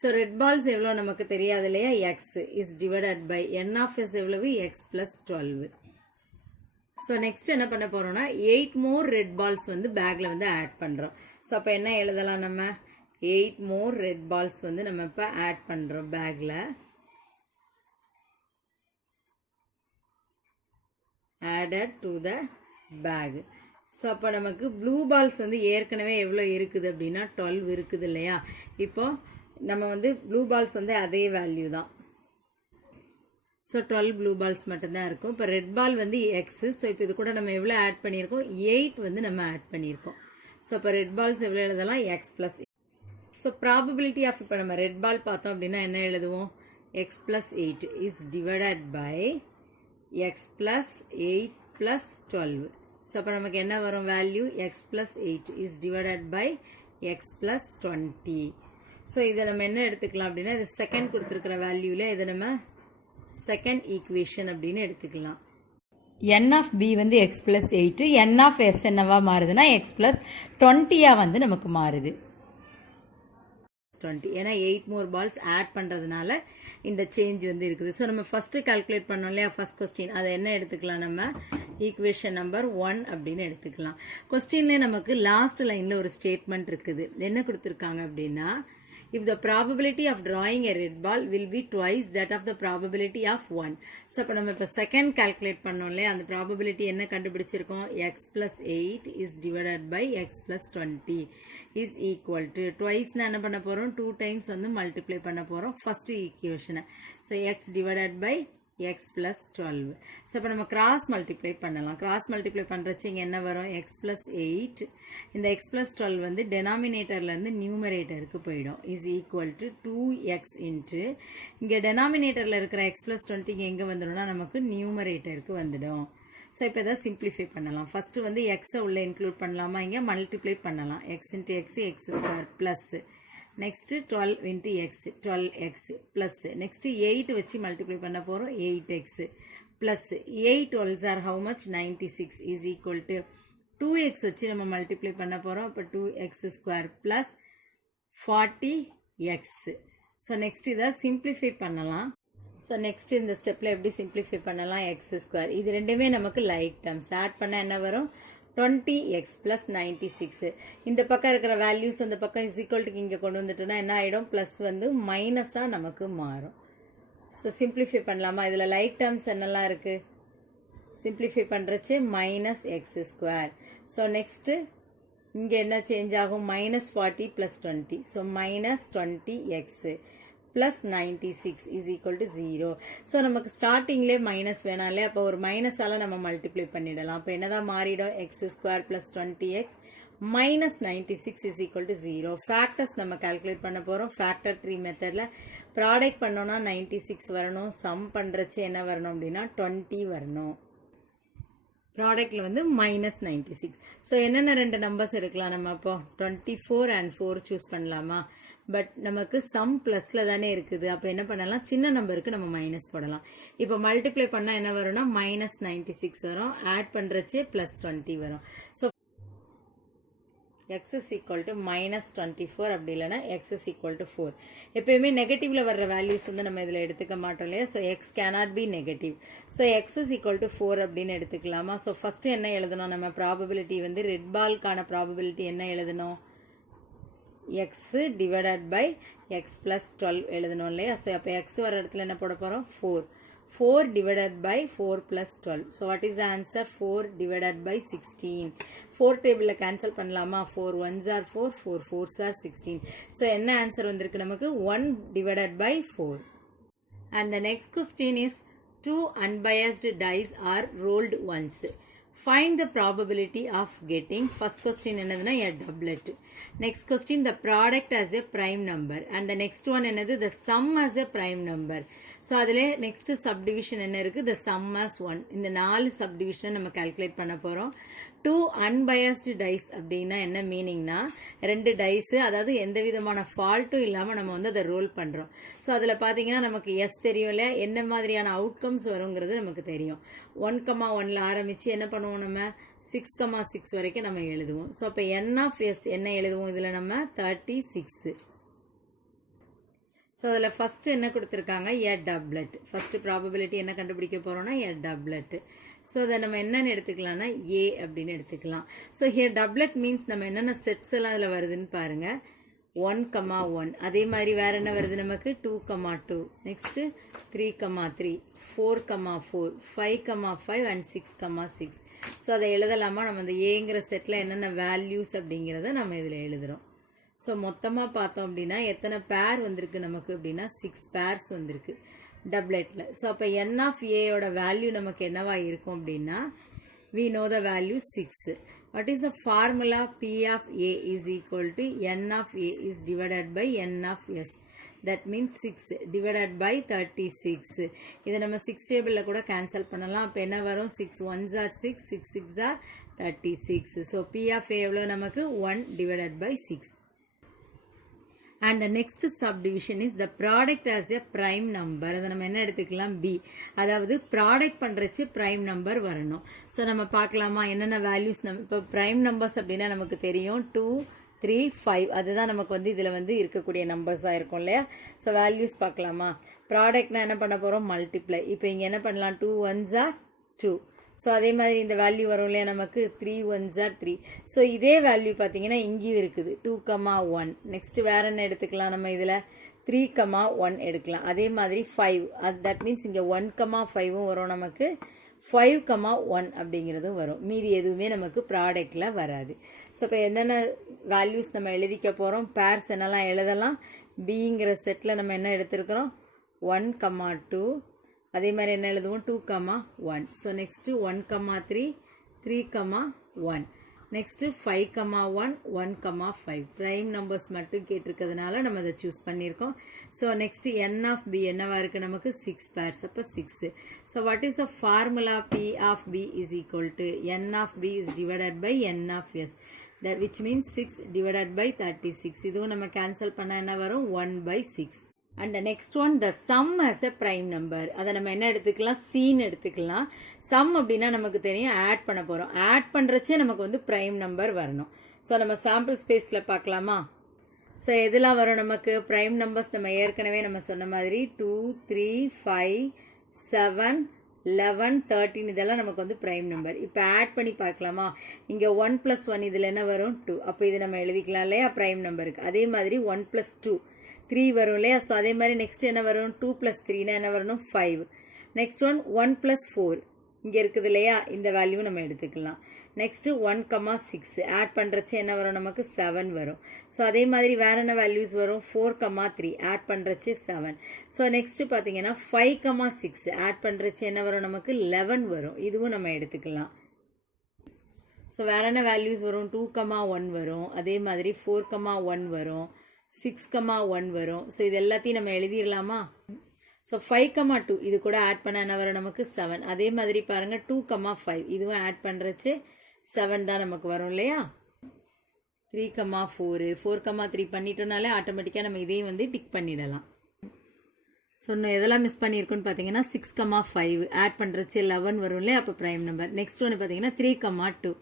So red balls எவ்வளோ நமக்கு தெரியாது இல்லையா, x is divided by n of s எவ்வளவு x plus 12. ஸோ நெக்ஸ்ட் என்ன பண்ண போறோம்னா 8 more ரெட் பால்ஸ் வந்து பேக்ல வந்து ஆட் பண்றோம். ஸோ அப்போ என்ன எழுதலாம், நம்ம 8 more ரெட் பால்ஸ் வந்து நம்ம இப்போ ஆட் பண்றோம் பேக்ல. added to the bag. So அப்போ நமக்கு ப்ளூ பால்ஸ் வந்து ஏற்கனவே எவ்வளோ இருக்குது அப்படின்னா 12 இருக்குது இல்லையா, இப்போ நம்ம வந்து ப்ளூ பால்ஸ் வந்து அதே வேல்யூ தான். ஸோ 12 ப்ளூ பால்ஸ் மட்டும்தான் இருக்கும். இப்போ ரெட் பால் வந்து எக்ஸு. ஸோ இப்போ இது கூட நம்ம எவ்வளோ ஆட் பண்ணியிருக்கோம், 8 வந்து நம்ம ஆட் பண்ணியிருக்கோம். ஸோ இப்போ ரெட் பால்ஸ் எவ்வளோ எழுதலாம், x plus. So probability of இப்போ நம்ம ரெட் பால் பார்த்தோம் அப்படின்னா என்ன எழுதுவோம், x plus 8 is divided by x plus 8 plus 12. ஸோ அப்போ நமக்கு என்ன வரும் value, x plus 8 is divided by x plus 20. ஸோ இதை நம்ம என்ன எடுத்துக்கலாம் அப்படின்னா இது செகண்ட் கொடுத்துருக்கிற வேல்யூவில் இதை நம்ம செகண்ட் ஈக்குவேஷன் அப்படின்னு எடுத்துக்கலாம். n of b வந்து x plus 8, n of s என்னவா மாறுதுன்னா x plus 20 வந்து நமக்கு மாறுது. 20 ஏன்னா 8 more balls ஆட் பண்ணுறதுனால இந்த சேஞ்ச் வந்து இருக்குது. ஸோ நம்ம ஃபஸ்ட்டு கால்குலேட் பண்ணோம் இல்லையா ஃபர்ஸ்ட் கொஸ்டின், அதை என்ன எடுத்துக்கலாம், நம்ம ஈக்குவேஷன் நம்பர் 1 அப்படின்னு எடுத்துக்கலாம். கொஸ்டின்லேயே நமக்கு லாஸ்ட் லைனில் ஒரு ஸ்டேட்மெண்ட் இருக்குது. என்ன கொடுத்துருக்காங்க அப்படின்னா if the probability of drawing a red ball will be twice that of the probability of 1. So அப்போ நம்ம இப்போ செகண்ட் கால்குலேட் பண்ணோம் இல்லையா, அந்த ப்ராபபிலிட்டி என்ன கண்டுபிடிச்சிருக்கோம், x plus 8 is divided by x plus 20 is equal to twiceனா என்ன பண்ண போகிறோம், 2 times வந்து மல்டிப்ளை பண்ண போகிறோம் ஃபர்ஸ்ட் ஈக்குவேஷனை. So x divided by x plus 12. So இப்போ நம்ம கிராஸ் மல்டிப்ளை பண்ணலாம். கிராஸ் மல்டிப்ளை பண்ணுறச்சு இங்கே என்ன வரும், x plus 8 இந்த x plus 12 வந்து டெனாமினேட்டர்லேருந்து நியூமரேட்டருக்கு போயிடும். Is equal to 2x into இங்கே டெனாமினேட்டரில் இருக்கிற x plus 20 இங்கே எங்கே வந்துடும்னா நமக்கு நியூமரேட்டருக்கு வந்துடும். ஸோ இப்போ இதை சிம்பிளிஃபை பண்ணலாம். ஃபஸ்ட்டு வந்து எக்ஸை உள்ளே இன்க்ளூட் பண்ணலாமா, இங்கே மல்டிப்ளை பண்ணலாம். X into X X square plus next 12 into x 12x plus next 8 வச்சு மல்டிப்ளை பண்ண போகிறோம் 8x plus 8 12s are how much 96 is equal to 2x வச்சு நம்ம மல்டிப்ளை பண்ண போகிறோம். இப்போ 2x square plus 40x. So next இதை சிம்பிளிஃபை பண்ணலாம். ஸோ நெக்ஸ்ட் இந்த ஸ்டெப்பில் எப்படி சிம்பிளிஃபை பண்ணலாம், எக்ஸ் ஸ்கொயர் இது ரெண்டுமே நமக்கு லைக் டேர்ம்ஸ் ஆட் பண்ணால் என்ன வரும், 20x plus 96. இந்த பக்கம் இருக்கிற வேல்யூஸ் அந்த பக்கம் இஸ் ஈக்குவல் டு இங்கே கொண்டு வந்துட்டோம்னா என்ன ஆகிடும், ப்ளஸ் வந்து மைனஸாக நமக்கு மாறும். ஸோ சிம்பிளிஃபை பண்ணலாமா, இதில் லைக் டேர்ம்ஸ் என்னெல்லாம் இருக்குது, சிம்பிளிஃபை பண்ணுறச்சு minus x square. So next இங்கே என்ன சேஞ்ச் ஆகும், -40 + 20. So -20x plus 96 is equal to 0. So நமக்கு ஸ்டார்டிங்லேயே மைனஸ் வேணாம் இல்லையா, அப்போ ஒரு மைனஸால் நம்ம மல்டிப்ளை பண்ணிடலாம். அப்போ என்னதான் மாறிடும், X square plus 20x minus 96 is equal to 0. Factors நம்ம கால்குலேட் பண்ண போகிறோம். ஃபேக்டர் ட்ரீ மெத்தடில் ப்ராடக்ட் பண்ணோன்னா 96 வரணும், சம் பண்ணுறச்சு என்ன வரணும் அப்படின்னா 20 வரணும். ப்ராடக்டில் வந்து மைனஸ் 96. ஸோ என்னென்ன ரெண்டு நம்பர்ஸ் எடுக்கலாம் நம்ம, அப்போ 24 and 4 சூஸ் பண்ணலாமா? பட் நமக்கு சம் ப்ளஸில் தானே இருக்குது, அப்போ என்ன பண்ணலாம், சின்ன நம்பருக்கு நம்ம மைனஸ் போடலாம். இப்போ மல்டிப்ளை பண்ணால் என்ன வரும்னா மைனஸ் 96 வரும், ஆட் பண்ணுறச்சே ப்ளஸ் 20 வரும். So x is equal to minus 24 அப்படி இல்லைனா x is equal to 4. எப்பயுமே நெகட்டிவ்ல வர்ற வேல்யூஸ் வந்து நம்ம இதில் எடுத்துக்க மாட்டோம் இல்லையா, so x cannot be negative. So x is equal to 4 அப்படின்னு எடுத்துக்கலாமா? ஸோ ஃபர்ஸ்ட் என்ன எழுதணும் நம்ம, ப்ராபபிலிட்டி வந்து ரெட் பால்கான ப்ராபபிலிட்டி என்ன எழுதணும், x divided by x plus 12 எழுதணும் இல்லையா. ஸோ அப்போ x வர இடத்துல என்ன போட போகிறோம், 4 divided by 4 plus 12. So what is the answer, 4 divided by 16. 4 table cancel பண்ணலாமா, 4 1s are 4, 4 4s are 16. So என்ன answer வந்திருக்கு நமக்கு, 1 divided by 4. And the next question is, two unbiased dice are rolled once. Find the probability of getting, first question என்னதுன்னா a doublet. Next question, the product as a prime number. And the next one என்னது, the sum as a prime number. So அதில் நெக்ஸ்ட் சப்டிவிஷன் என்ன இருக்குது, the sum as 1. இந்த 4 சப்டிவிஷனை நம்ம கால்குலேட் பண்ண போகிறோம். டூ அன்பயஸ்டு டைஸ் அப்படின்னா என்ன மீனிங்னா, 2 டைஸு, அதாவது எந்த விதமான ஃபால்ட்டும் இல்லாமல் நம்ம வந்து அதை ரோல் பண்ணுறோம். ஸோ அதில் பார்த்தீங்கன்னா நமக்கு எஸ் தெரியும் இல்லையா, என்ன மாதிரியான அவுட்கம்ஸ் வருங்கிறது நமக்கு தெரியும். 1,1ல் ஆரம்பித்து என்ன பண்ணுவோம் நம்ம, 6,6 வரைக்கும் நம்ம எழுதுவோம். ஸோ அப்போ n of s என்ன எழுதுவோம் இதில் நம்ம, 36. ஸோ அதில் ஃபஸ்ட்டு என்ன கொடுத்துருக்காங்க, a doublet. ஃபஸ்ட்டு ப்ராபபிலிட்டி என்ன கண்டுபிடிக்க போகிறோம்னா a doublet. ஸோ அதை நம்ம என்னென்னு எடுத்துக்கலாம்னா a அப்படின்னு எடுத்துக்கலாம். ஸோ here doublet மீன்ஸ் நம்ம என்னென்ன செட்ஸ் எல்லாம் அதில் வருதுன்னு பாருங்கள். 1,1, அதே மாதிரி வேறு என்ன வருது நமக்கு, 2,2, நெக்ஸ்ட்டு 3,3, 4,4, 5,5 and 6,6. ஸோ அதை எழுதலாமா நம்ம, அந்த ஏங்கிற செட்டில் என்னென்ன வேல்யூஸ் அப்படிங்கிறத நம்ம இதில் எழுதுகிறோம். ஸோ மொத்தமாக பார்த்தோம் அப்படின்னா எத்தனை பேர் வந்திருக்கு நமக்கு அப்படின்னா 6 பேர்ஸ் வந்திருக்கு டப்லெட்டில். ஸோ அப்போ n of aயோட வேல்யூ நமக்கு என்னவா இருக்கும் அப்படின்னா, we know the value 6. What is the formula, p of a is equal to n of a is divided by n of s. That means 6 divided by 36. இதை நம்ம 6 டேபிளில் கூட கேன்சல் பண்ணலாம். அப்போ என்ன வரும், 6 1s are 6, 6 6s are 36. So p of a எவ்வளோ நமக்கு, 1 divided by 6. And the next subdivision is the product as a prime number. அதை நம்ம என்ன எடுத்துக்கலாம், b. அதாவது ப்ராடக்ட் பண்ணுறச்சு ப்ரைம் நம்பர் வரணும். ஸோ நம்ம பார்க்கலாமா என்னென்ன வேல்யூஸ் நம்ம, இப்போ ப்ரைம் நம்பர்ஸ் அப்படின்னா நமக்கு தெரியும் 2 3 5, அதுதான் நமக்கு வந்து இதில் வந்து இருக்கக்கூடிய நம்பர்ஸாக இருக்கும் இல்லையா. ஸோ வேல்யூஸ் பார்க்கலாமா, ப்ராடக்ட்னா என்ன பண்ண போகிறோம், மல்டிப்ளை. இப்போ இங்கே என்ன பண்ணலாம், 2 1s are 2. ஸோ அதே மாதிரி இந்த வேல்யூ வரும் இல்லையா நமக்கு, 3 1s are 3. ஸோ இதே வேல்யூ பார்த்தீங்கன்னா இங்கேயும் இருக்குது 2,1. நெக்ஸ்ட்டு வேறு என்ன எடுத்துக்கலாம் நம்ம இதில், 3,1 எடுக்கலாம். அதே மாதிரி 5, தட் மீன்ஸ் இங்கே 1,5 வரும் நமக்கு, 5,1 அப்படிங்கிறதும் வரும். மீதி எதுவுமே நமக்கு ப்ராடக்டில் வராது. ஸோ இப்போ என்னென்ன வேல்யூஸ் நம்ம எழுதிக்க போகிறோம், பேர்ஸ் என்னெல்லாம் எழுதலாம், பிங்கிற செட்டில் நம்ம என்ன எடுத்துருக்கிறோம், 1,2. அதே மாதிரி என்ன எழுதுவோம், 2,1. So next 1,3, 3,1. Next 5,1, 1,5. Prime numbers மட்டும் கேட்டிருக்கிறதுனால நம்ம அதை சூஸ் பண்ணியிருக்கோம். So next n of b என்னவா இருக்குது நமக்கு, 6 பேர்ஸ், அப்போ 6. So what is the formula, p of b is equal to n of b is divided by n of s. That which means 6 divided by 36. இதுவும் நம்ம கேன்சல் பண்ணால் என்ன வரும், 1/6. And the next one, the sum as a prime number. அதை நம்ம என்ன எடுத்துக்கலாம், சீன்னு எடுத்துக்கலாம். சம் அப்படின்னா நமக்கு தெரியும் ஆட் பண்ண போகிறோம். ஆட் பண்ணுறச்சே நமக்கு வந்து ப்ரைம் நம்பர் வரணும். ஸோ நம்ம சாம்பிள் ஸ்பேஸில் பார்க்கலாமா. ஸோ எதெல்லாம் வரும் நமக்கு ப்ரைம் நம்பர்ஸ், நம்ம ஏற்கனவே நம்ம சொன்ன மாதிரி 2 3 5 7 11 13 இதெல்லாம் நமக்கு வந்து ப்ரைம் நம்பர். இப்போ ஆட் பண்ணி பார்க்கலாமா, இங்கே 1 + 1 இதில் என்ன வரும், 2. அப்போ இது நம்ம எழுதிக்கலாம் இல்லையா ப்ரைம் நம்பருக்கு. அதே மாதிரி 1 + 2 3 வரும் இல்லையா. ஸோ அதே மாதிரி நெக்ஸ்ட் என்ன வரும், 2 + 3னா என்ன வரணும், 5. நெக்ஸ்ட் ஒன் 1 + 4 இங்கே இருக்குது இல்லையா, இந்த வேல்யூ நம்ம எடுத்துக்கலாம். நெக்ஸ்ட்டு 1,6 ஆட் பண்ணுறச்சு என்ன வரும், நமக்கு 7 வரும். ஸோ அதே மாதிரி வேறு என்ன வேல்யூஸ் வரும், 4,3 ஆட் பண்ணுறச்சு 7. ஸோ நெக்ஸ்ட்டு பார்த்தீங்கன்னா 5,6 ஆட் பண்ணுறச்சு என்ன வரும், நமக்கு 11 வரும். இதுவும் நம்ம எடுத்துக்கலாம். ஸோ வேறு என்ன வேல்யூஸ் வரும், 2,1 வரும். அதே மாதிரி 4,1 வரும், 6,1 வரும். ஸோ இது எல்லாத்தையும் நம்ம எழுதிடலாமா. ஸோ 5,2 இது கூட ஆட் பண்ண என்ன வரும், நமக்கு 7. அதே மாதிரி பாருங்கள் 2,5 இதுவும் ஆட் பண்ணுறச்சு 7 தான் நமக்கு வரும் இல்லையா. 3,4 4,3 பண்ணிட்டோம்னாலே ஆட்டோமேட்டிக்காக நம்ம இதையும் வந்து டிக் பண்ணிடலாம். ஸோ இன்னும் எதெல்லாம் மிஸ் பண்ணியிருக்கோன்னு பார்த்தீங்கன்னா 6,5 ஆட் பண்ணுறச்சு 11 வரும் இல்லையா, அப்போ ப்ரைம் நம்பர். நெக்ஸ்ட் ஒன்று பார்த்தீங்கன்னா 3,2.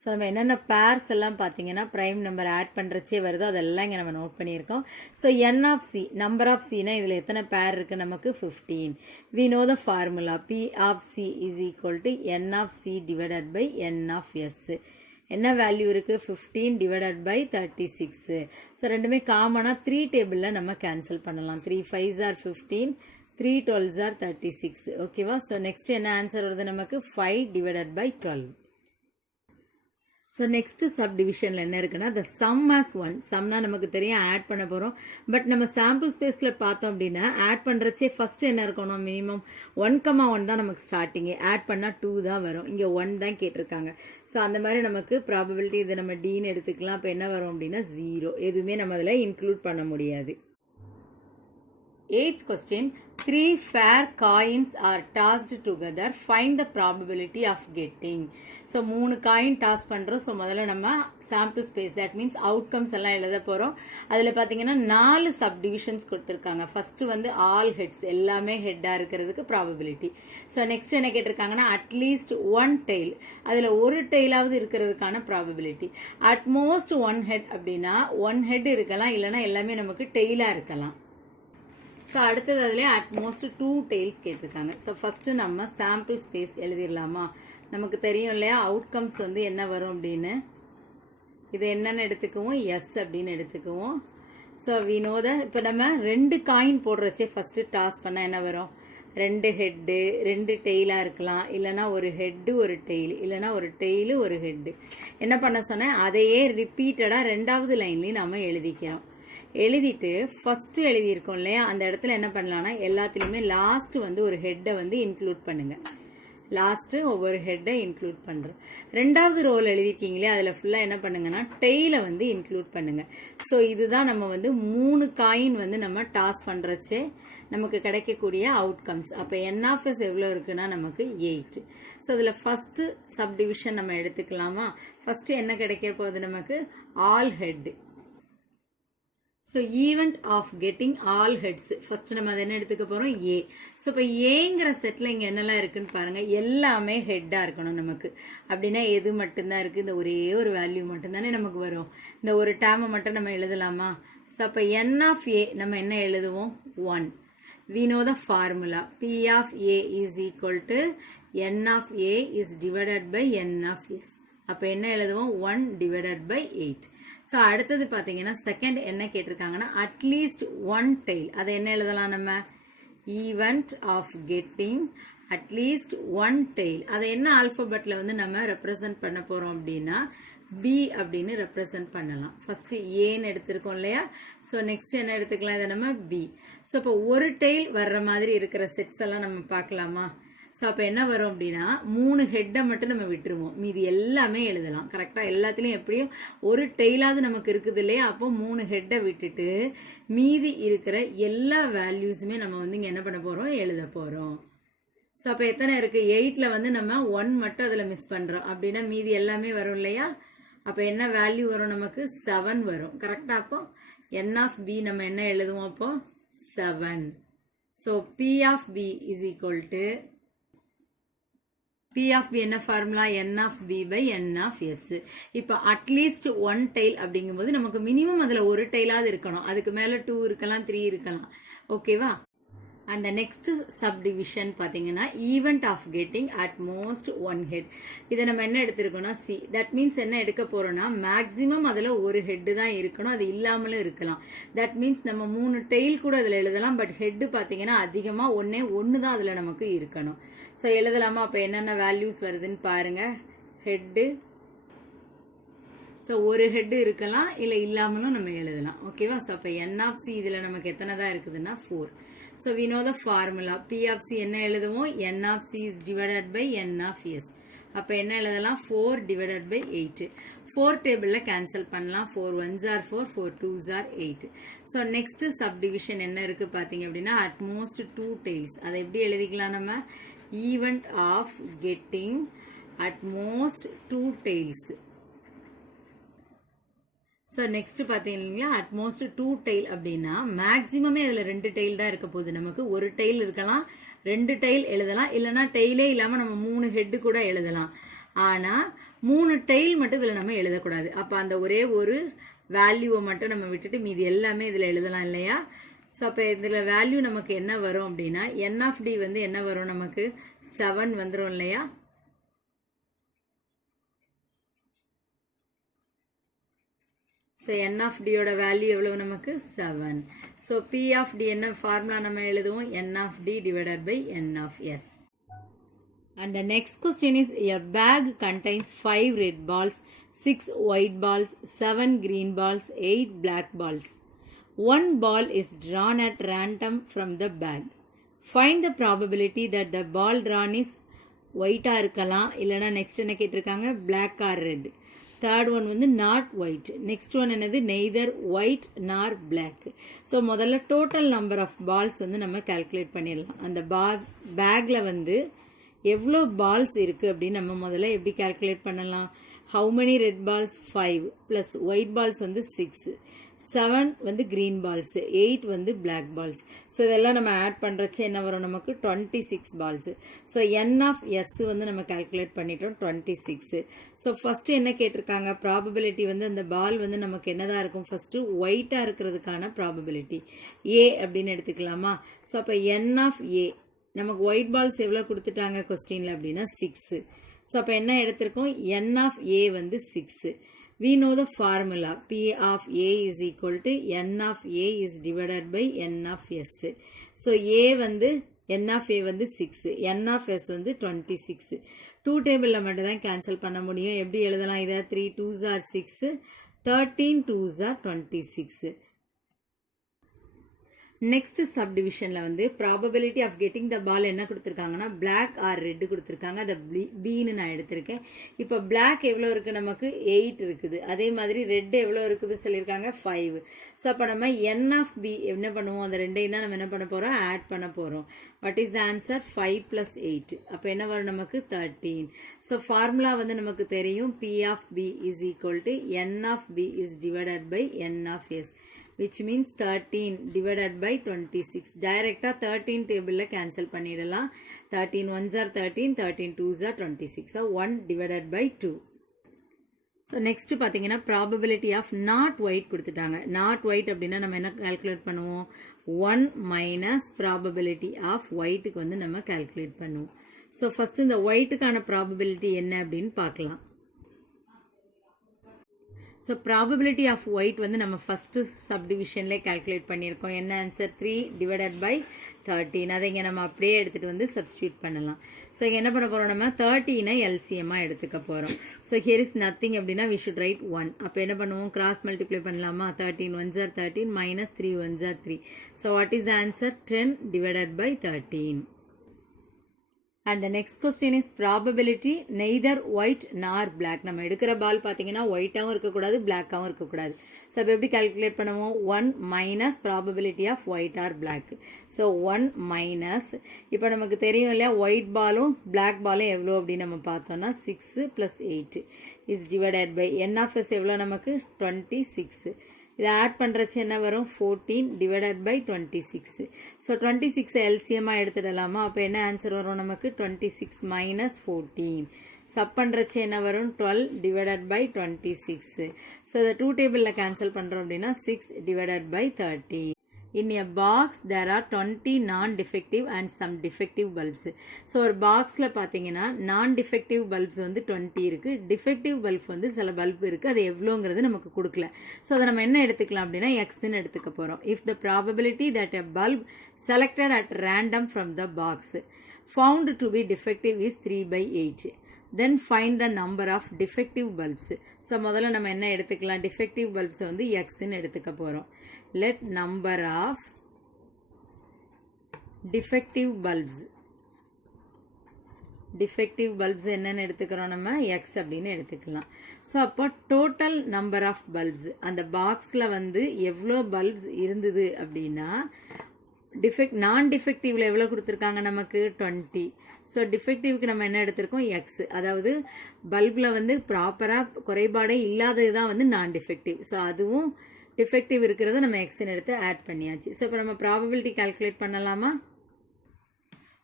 ஸோ நம்ம என்னென்ன பேர்ஸ் எல்லாம் பார்த்தீங்கன்னா ப்ரைம் நம்பர் ஆட் பண்ணுறச்சே வருதோ அதெல்லாம் இங்கே நம்ம நோட் பண்ணியிருக்கோம். So n of c number of சினா இதில் எத்தனை பேர் இருக்குது, நமக்கு 15. we know the formula p of c is equal to n of c divided by n of s. என்ன வேல்யூ இருக்குது, 15 divided by 36. ஸோ ரெண்டுமே காமனாக 3 டேபிளில் நம்ம கேன்சல் பண்ணலாம். 3 5s are 15, 3 12s are 36. ஓகேவா. ஸோ நெக்ஸ்ட் என்ன ஆன்சர் வருது, நமக்கு 5 divided by 12. ஸோ நெக்ஸ்ட்டு சப்டிவிஷனில் என்ன இருக்குன்னா, த சம் ஆஸ் 1. சம்னா நமக்கு தெரியும் ஆட் பண்ண போகிறோம். பட் நம்ம சாம்பிள் ஸ்பேஸில் பார்த்தோம் அப்படின்னா ஆட் பண்ணுறச்சே ஃபஸ்ட்டு என்ன இருக்கணும், மினிமம் 1,1 தான் நமக்கு ஸ்டார்டிங்கு. ஆட் பண்ணால் 2 தான் வரும். இங்கே 1 தான் கேட்டிருக்காங்க. ஸோ அந்த மாதிரி நமக்கு ப்ராபபிலிட்டி இதை நம்ம டீன்னு எடுத்துக்கலாம். இப்போ என்ன வரும் அப்படின்னா 0. எதுவுமே நம்ம அதில் இன்க்ளூட் பண்ண முடியாது. 8th question, 3 fair coins are tossed together, find the probability of getting. So 3 coin toss பண்ணுறோம். ஸோ முதல்ல நம்ம sample space, that means outcomes எல்லாம் எழுத போகிறோம். அதில் பார்த்தீங்கன்னா 4 சப்டிவிஷன்ஸ் கொடுத்துருக்காங்க. ஃபஸ்ட்டு வந்து ஆல் ஹெட்ஸ், எல்லாமே ஹெட்டாக இருக்கிறதுக்கு ப்ராபபிலிட்டி. ஸோ நெக்ஸ்ட் என்ன கேட்டிருக்காங்கன்னா அட்லீஸ்ட் 1 டெய்ல், அதில் ஒரு டெய்லாவது இருக்கிறதுக்கான ப்ராபபிலிட்டி. அட்மோஸ்ட் 1 ஹெட் அப்படின்னா 1 ஹெட் இருக்கலாம், இல்லைனா எல்லாமே நமக்கு டெய்லாக இருக்கலாம். ஸோ அடுத்தது அதில் அட்மோஸ்ட் 2 டெய்ல்ஸ் கேட்டிருக்காங்க. ஸோ ஃபஸ்ட்டு நம்ம சாம்பிள் ஸ்பேஸ் எழுதிடலாமா. நமக்கு தெரியும் இல்லையா அவுட்கம்ஸ் வந்து என்ன வரும் அப்படின்னு. இது என்னென்னு எடுத்துக்குவோம், எஸ் அப்படின்னு எடுத்துக்குவோம். ஸோ வி நோ த, இப்போ நம்ம 2 காயின் போடுறச்சே ஃபஸ்ட்டு டாஸ் பண்ணால் என்ன வரும், 2 ஹெட்டு 2 டெய்லாக இருக்கலாம், இல்லைனா ஒரு ஹெட்டு ஒரு டெய்ல், இல்லைனா ஒரு டெய்லு ஒரு ஹெட்டு. என்ன பண்ண சொன்னேன், அதையே ரிப்பீட்டடாக 2வது லைன்லேயும் நம்ம எழுதிக்கிறோம். எழுதிட்டு ஃபஸ்ட்டு எழுதியிருக்கோம் இல்லையா, அந்த இடத்துல என்ன பண்ணலான்னா எல்லாத்துலேயுமே லாஸ்ட்டு வந்து ஒரு ஹெட்டை வந்து இன்க்ளூட் பண்ணுங்கள். லாஸ்ட்டு ஒவ்வொரு ஹெட்டை இன்க்ளூட் பண்ணுறோம். 2வது ரோல் எழுதிருக்கீங்களே அதில் ஃபுல்லாக என்ன பண்ணுங்கன்னா டெய்லை வந்து இன்க்ளூட் பண்ணுங்கள். ஸோ இதுதான் நம்ம வந்து 3 காயின் வந்து நம்ம டாஸ் பண்ணுறச்சே நமக்கு கிடைக்கக்கூடிய அவுட்கம்ஸ். அப்போ NF எவ்வளோ இருக்குன்னா நமக்கு 8. ஸோ அதில் ஃபஸ்ட்டு சப்டிவிஷன் நம்ம எடுத்துக்கலாமா. ஃபஸ்ட்டு என்ன கிடைக்க போகுது, நமக்கு all head. So event of getting all heads, first நம்ம அதை என்ன எடுத்துக்க போகிறோம், ஏ. ஸோ இப்போ ஏங்கிற செட்டில் இங்கே என்னெல்லாம் இருக்குன்னு பாருங்கள், எல்லாமே ஹெட்டாக இருக்கணும் நமக்கு. அப்படின்னா எது மட்டும்தான் இருக்குது, இந்த ஒரே ஒரு வேல்யூ மட்டும்தானே நமக்கு வரும். இந்த ஒரு டேர்மை மட்டும் நம்ம எழுதலாமா. ஸோ அப்போ n of a நம்ம என்ன எழுதுவோம், 1. we know the formula, p of a is equal to n of a is divided by n of s. அப்போ என்ன எழுதுவோம், 1 divided by 8. ஸோ அடுத்தது பார்த்தீங்கன்னா செகண்ட் என்ன கேட்டிருக்காங்கன்னா அட்லீஸ்ட் 1 டெய்ல். அதை என்ன எழுதலாம் நம்ம, ஈவெண்ட் ஆஃப் கெட்டிங் அட்லீஸ்ட் 1 டெய்ல். அதை என்ன ஆல்ஃபபெட்டில் வந்து நம்ம ரெப்ரசன்ட் பண்ண போகிறோம் அப்படின்னா பி அப்படின்னு ரெப்ரசன்ட் பண்ணலாம். ஃபஸ்ட்டு ஏன்னு எடுத்திருக்கோம் இல்லையா. ஸோ நெக்ஸ்ட் என்ன எடுத்துக்கலாம், இதை நம்ம பி. ஸோ இப்போ ஒரு டெய்ல் வர்ற மாதிரி இருக்கிற செட்ஸ் எல்லாம் நம்ம பார்க்கலாமா. ஸோ அப்போ என்ன வரும் அப்படின்னா 3 ஹெட்டை மட்டும் நம்ம விட்டுருவோம், மீதி எல்லாமே எழுதலாம். கரெக்டாக எல்லாத்துலேயும் எப்படியும் ஒரு டெய்லாவது நமக்கு இருக்குது இல்லையா. அப்போ 3 ஹெட்டை விட்டுட்டு மீதி இருக்கிற எல்லா வேல்யூஸுமே நம்ம வந்து இங்கே என்ன பண்ண போகிறோம், எழுத போகிறோம். ஸோ அப்போ எத்தனை இருக்குது, 8ல் வந்து நம்ம 1 மட்டும் அதில் மிஸ் பண்ணுறோம். அப்படின்னா மீதி எல்லாமே வரும் இல்லையா. அப்போ என்ன வேல்யூ வரும், நமக்கு 7 வரும். கரெக்டாக அப்போ n of b நம்ம என்ன எழுதுவோம், அப்போ 7. So p of b is equal to P of B என்ன formula, n of B by n of S. இப்போ அட்லீஸ்ட் 1 டெய்ல் அப்படிங்கும்போது நமக்கு மினிமம் அதில் ஒரு டெய்லாவது இருக்கணும். அதுக்கு மேலே 2 இருக்கலாம், 3 இருக்கலாம். ஓகேவா. And the next subdivision பார்த்தீங்கன்னா event of getting at most one head. இதை நம்ம என்ன எடுத்திருக்கோம்னா C. That means என்ன எடுக்க போறோம்னா maximum அதில் ஒரு head தான் இருக்கணும், அது இல்லாமலும் இருக்கலாம். That means நம்ம 3 tail கூட அதில் எழுதலாம், பட் head பார்த்தீங்கன்னா அதிகமாக ஒன்று தான் அதில் நமக்கு இருக்கணும். ஸோ எழுதலாமா? அப்போ என்னென்ன வேல்யூஸ் வருதுன்னு பாருங்க. ஹெட்டு, ஸோ ஒரு ஹெட்டு இருக்கலாம், இல்லை இல்லாமலும் நம்ம எழுதலாம். ஓகேவா? ஸோ அப்போ N of C இதில் நமக்கு எத்தனை தான் இருக்குதுன்னா 4. So we know the formula. P of C என்ன எழுதுவோம்? N of C is divided by N of S. அப்போ என்ன எழுதலாம்? 4 divided by 8. 4 டேபிளில் கேன்சல் பண்ணலாம். 4 1s are 4, 4 2s are 8. So next subdivision என்ன இருக்குது பார்த்தீங்க அப்படின்னா at most 2 tails. அதை எப்படி எழுதிக்கலாம் நம்ம? event of getting at most 2 tails. So next பார்த்தீங்கன்னா அட்மோஸ்ட் 2 tail அப்படின்னா மேக்ஸிமமே அதில் 2 tail தான் இருக்க போகுது. நமக்கு ஒரு tail இருக்கலாம், 2 tail எழுதலாம், இல்லைனா டெய்லே இல்லாமல் நம்ம 3 ஹெட்டு கூட எழுதலாம். ஆனால் 3 tail மட்டும் இதில் நம்ம எழுதக்கூடாது. அப்போ அந்த ஒரே ஒரு வேல்யூவை மட்டும் நம்ம விட்டுட்டு மீதி எல்லாமே இதில் எழுதலாம் இல்லையா? ஸோ அப்போ இதில் வேல்யூ நமக்கு என்ன வரும் அப்படின்னா N of D வந்து என்ன வரும்? நமக்கு 7 வந்துடும் இல்லையா? ஸோ N of D யோட வேல்யூ எவ்வளவு நமக்கு? 7. ஸோ P of D என்ன ஃபார்முலா நம்ம எழுதுவோம்? N of D divided by N of S. And the next question is, a bag contains 5 red balls, 6 white balls, 7 green balls, 8 black balls. One ball is drawn at random from the bag. Find the probability that the ball drawn is white இருக்கலாம், இல்லைனா நெக்ஸ்ட் என்ன கேட்டிருக்காங்க? black or red. Third one வந்து நாட் ஒயிட். நெக்ஸ்ட் ஒன் என்னது? நெய்தர் ஒயிட் நார் பிளாக். ஸோ முதல்ல டோட்டல் நம்பர் ஆஃப் பால்ஸ் வந்து நம்ம கால்குலேட் பண்ணிடலாம். அந்த பேக்கில் வந்து எவ்வளோ பால்ஸ் இருக்குது அப்படின்னு நம்ம முதல்ல எப்படி கால்குலேட் பண்ணலாம்? How many red balls? 5 plus white balls வந்து 6, 7 வந்து கிரீன் பால்ஸ், 8 வந்து பிளாக் பால்ஸ். ஸோ இதெல்லாம் நம்ம ஆட் பண்ணுறச்சு என்ன வரும்? நமக்கு 26 balls. So N of S வந்து நம்ம கால்குலேட் பண்ணிட்டோம் 26. ஸோ ஃபஸ்ட்டு என்ன கேட்டிருக்காங்க? ப்ராபபிலிட்டி வந்து அந்த பால் வந்து நமக்கு என்னதான் இருக்கும்? ஃபஸ்ட்டு ஒயிட்டாக இருக்கிறதுக்கான ப்ராபபிலிட்டி A அப்படின்னு எடுத்துக்கலாமா? ஸோ அப்போ N of A நமக்கு ஒயிட் பால்ஸ் எவ்வளோ கொடுத்துட்டாங்க கொஸ்டினில் அப்படின்னா 6. ஸோ அப்போ என்ன எடுத்திருக்கோம்? N of A வந்து 6. We know the formula. P of A is equal to N of A is divided by N of S. So A வந்து N of A வந்து 6, N of S வந்து 26. 2 டேபிளில் மட்டும் தான் கேன்சல் பண்ண முடியும். எப்படி எழுதலாம் இதை? 3 2s are 6, 13 2s are 26. Next சப்டிவிஷனில் வந்து ப்ராபபிலிட்டி ஆஃப் கெட்டிங் த பால் என்ன கொடுத்துருக்காங்கன்னா பிளாக் ஆர் ரெட்டு கொடுத்துருக்காங்க. அதை பின்னு நான் எடுத்திருக்கேன். இப்போ பிளாக் எவ்வளோ இருக்குது? நமக்கு 8 இருக்குது. அதே மாதிரி ரெட் எவ்வளோ இருக்குது சொல்லியிருக்காங்க? 5. ஸோ அப்போ நம்ம N of B என்ன பண்ணுவோம்? அந்த ரெண்டையும் தான் நம்ம என்ன பண்ண போகிறோம்? ஆட் பண்ண போகிறோம். What is the answer? 5 + 8. அப்போ என்ன வரும்? நமக்கு 13. ஸோ ஃபார்முலா வந்து நமக்கு தெரியும். P of B is equal to N of B is divided by N of S, which means 13 divided by 26. டைரக்டா 13 டேபிள்ல கேன்சல் பண்ணிடலாம். 13 1s are 13, 13 2s are 26. So 1 divided by 2. So next பார்த்தீங்கன்னா ப்ராபபிலிட்டி ஆஃப் நாட் ஒயிட் கொடுத்துட்டாங்க. நாட் ஒயிட் அப்படின்னா நம்ம என்ன கால்குலேட் பண்ணுவோம்? 1 மைனஸ் ப்ராபபிலிட்டி ஆஃப் ஒயிட்டுக்கு வந்து நம்ம கால்குலேட் பண்ணுவோம். ஸோ ஃபர்ஸ்ட் இந்த ஒயிட்டுக்கான ப்ராபபிலிட்டி என்ன அப்படின்னு பார்க்கலாம். ஸோ ப்ராபபிலிட்டி ஆஃப் ஒயிட் வந்து நம்ம ஃபஸ்ட்டு சப்டிவிஷன்லேயே கால்குலேட் பண்ணியிருக்கோம். என்ன ஆன்சர்? 3 divided by 13. அதை இங்கே நம்ம அப்படியே எடுத்துகிட்டு வந்து சப்ஸ்டியூட் பண்ணலாம். ஸோ இங்கே என்ன பண்ண போகிறோம்? நம்ம 13 எல்சிஎம்மாக எடுத்துக்க போகிறோம். ஸோ ஹியர் இஸ் நத்திங் அப்படின்னா வி ஷுட் ரைட் 1. அப்போ என்ன பண்ணுவோம்? கிராஸ் மல்டிப்ளை பண்ணலாமா? 13 1s are 13 minus 3 1s are 3. So what is the answer? 10 divided by 13. And the next question is probability neither white nor black. நம்ம எடுக்கிற பால் பார்த்தீங்கன்னா ஒயிட்டாகவும் இருக்கக்கூடாது, பிளாக்காகவும் இருக்கக்கூடாது. ஸோ அப்போ எப்படி கால்குலேட் பண்ணுவோம்? 1 minus probability of white or black. So 1 minus, இப்போ நமக்கு தெரியும் இல்லையா ஒயிட் பாலும் பிளாக் பாலும் எவ்வளோ அப்படின்னு நம்ம பார்த்தோம்னா 6 + 8 is divided by N of S எவ்வளோ நமக்கு? 26. இதை ஆட் பண்ணுறச்சு என்ன வரும்? 14 divided by 26. ஸோ 26 எல்சிஎம்மாக எடுத்துடலாமா? அப்போ என்ன ஆன்சர் வரும் நமக்கு? 26 minus 14. சப் பண்ணுறச்சு என்ன வரும்? 12 divided by 26. ஸோ இதை 2 டேபிளில் கேன்சல் பண்ணுறோம் அப்படின்னா 6 divided by 30. In a box there are 20 non-defective and some defective bulbs. So ஒரு பாக்ஸில் பார்த்தீங்கன்னா நான் டிஃபெக்டிவ் பல்ப்ஸ் வந்து 20 இருக்குது, டிஃபெக்டிவ் பல்ப் வந்து சில பல்ப் இருக்குது, அது எவ்வளோங்கிறது நமக்கு கொடுக்கல. ஸோ அதை நம்ம என்ன எடுத்துக்கலாம் அப்படின்னா எக்ஸ்ன்னு எடுத்துக்க போகிறோம். If the probability that a bulb selected at random from the box found to be defective is 3/8. then find the number of defective bulbs. So முதல்ல நம்ம என்ன எடுத்துக்கலாம், defective bulbs வந்து xன்னு எடுத்துக்க போகிறோம். let number of defective bulbs என்னன்னு எடுத்துக்கிறோம் நம்ம x அப்படின்னு எடுத்துக்கலாம். ஸோ அப்போ டோட்டல் நம்பர் ஆஃப் பல்ப்ஸ் அந்த பாக்ஸில் வந்து எவ்வளோ பல்ப்ஸ் இருந்தது அப்படின்னா நான் டிஃபெக்டிவ்ல எவ்வளோ கொடுத்துருக்காங்க நமக்கு 20. ஸோ டிஃபெக்டிவ்க்கு நம்ம என்ன எடுத்திருக்கோம் எக்ஸ், அதாவது பல்பில் வந்து ப்ராப்பராக குறைபாடே இல்லாதது தான் வந்து நான் டிஃபெக்டிவ். ஸோ அதுவும் டிஃபெக்டிவ் இருக்கிறத நம்ம எக்ஸ்ன்னு எடுத்து ஆட் பண்ணியாச்சு. ஸோ இப்போ நம்ம ப்ராபபிலிட்டி கால்குலேட் பண்ணலாமா?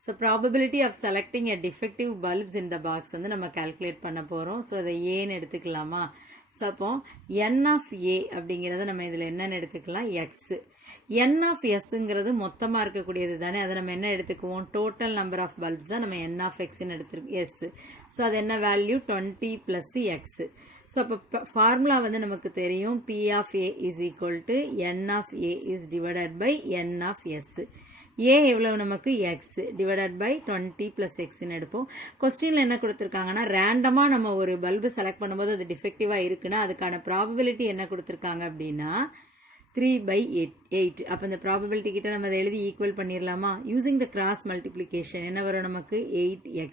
So probability of selecting a defective bulbs இந்த பாக்ஸ் வந்து நம்ம கால்குலேட் பண்ண போகிறோம். ஸோ அதை ஏன்னு எடுத்துக்கலாமா? ஸோ அப்போ என் ஆஃப் ஏ அப்படிங்கிறத நம்ம இதில் என்னென்னு எடுத்துக்கலாம் எக்ஸு. என் ஆஃப் எஸ்ங்கிறது மொத்தமாக இருக்கக்கூடியது தானே, அதை நம்ம என்ன எடுத்துக்குவோம் டோட்டல் நம்பர் ஆஃப் பல்ப்ஸ் தான் நம்ம என் ஆஃப் எக்ஸ்ன்னு எடுத்துருக்கோம் எஸ். ஸோ அது என்ன வேல்யூ 20 + எக்ஸு. ஸோ அப்போ ஃபார்முலா வந்து நமக்கு தெரியும் P of A is equal to N of A is divided by N of S. A எவ்வளவு நமக்கு எக்ஸ் டிவைடட் பை 20 + எக்ஸ்ன்னு எடுப்போம். கொஸ்டினில் என்ன கொடுத்துருக்காங்கன்னா ரேண்டமாக நம்ம ஒரு பல்பு செலக்ட் பண்ணும்போது அது டிஃபெக்டிவாக இருக்குன்னா அதுக்கான ப்ராபபிலிட்டி என்ன கொடுத்துருக்காங்க அப்படின்னா 3/8. அப்போ இந்த ப்ராபபிலிட்டி கிட்ட நம்ம அதை எழுதி ஈக்குவல் பண்ணிடலாமா? யூசிங் த கிராஸ் மல்டிப்ளிகேஷன் என்ன வரும் நமக்கு 8x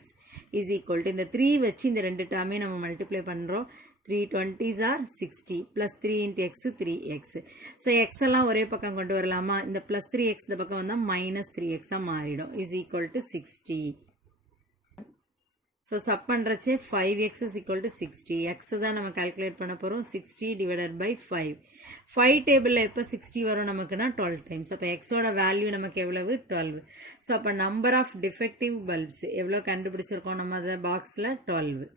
இஸ் ஈக்குவல் டு இந்த 3 வச்சு இந்த ரெண்டு டேர்மே நம்ம மல்டிப்ளை பண்ணுறோம். 3 20s are 60 plus 3 into x 3x. So X எல்லாம் ஒரே பக்கம் கொண்டு வரலாமா? இந்த ப்ளஸ் 3x இந்த பக்கம் வந்தால் -3x மாறிடும் is equal to 60. So sub பண்ணுறச்சே 5x is equal to 60. X தான் நம்ம கால்குலேட் பண்ண போகிறோம். 60 divided by 5. 5 டேபிளில் எப்போ 60 வரும் நமக்குன்னா 12 டைம்ஸ். அப்போ எக்ஸோட வேல்யூ நமக்கு எவ்வளவு 12. ஸோ அப்போ நம்பர் ஆஃப் டிஃபெக்டிவ் பல்ப்ஸ் எவ்வளோ கண்டுபிடிச்சிருக்கோம் நம்ம அந்த பாக்ஸில் 12.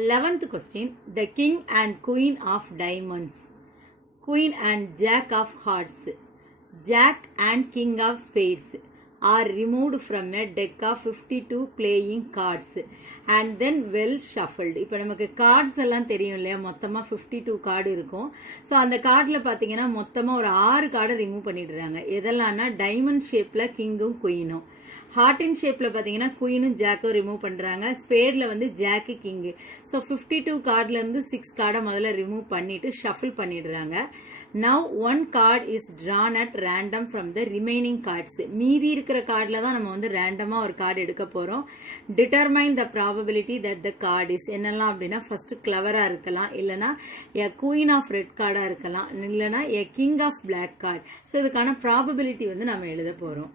11th question. The king and queen of diamonds, queen and jack of hearts, jack and king of spades are removed from a deck of 52 playing cards and then well shuffled. இப்போ நமக்கு கார்ட்ஸ் எல்லாம் தெரியும் இல்லையா, மொத்தமாக 52 கார்டு இருக்கும். ஸோ அந்த கார்டில் பார்த்தீங்கன்னா மொத்தமாக ஒரு 6 கார்டை ரிமூவ் பண்ணிடுறாங்க. எதெல்லாம்னா டைமண்ட் ஷேப்பில் கிங்கும் குயினும், ஹார்டின் ஷேப்பில் பார்த்தீங்கன்னா குயினும் ஜாக்கும் ரிமூவ் பண்ணுறாங்க, ஸ்பேடில் வந்து ஜாக்கு கிங்கு. ஸோ 52 கார்ட்லேருந்து 6 கார்டை முதல்ல ரிமூவ் பண்ணிவிட்டு ஷஃபிள் பண்ணிடுறாங்க. Now 1 card is drawn at random from the remaining cards. மீதி இருக்கிற கார்டில் தான் நம்ம வந்து ரேண்டமாக ஒரு கார்டு எடுக்க போகிறோம். Determine the probability that the card is என்னெல்லாம் அப்படின்னா ஃபஸ்ட்டு கிளவராக இருக்கலாம், இல்லைனா எ குயின் ஆஃப் ரெட் கார்டாக இருக்கலாம், இல்லைனா a king of black card. So இதுக்கான ப்ராபபிலிட்டி வந்து நம்ம எழுத போகிறோம்.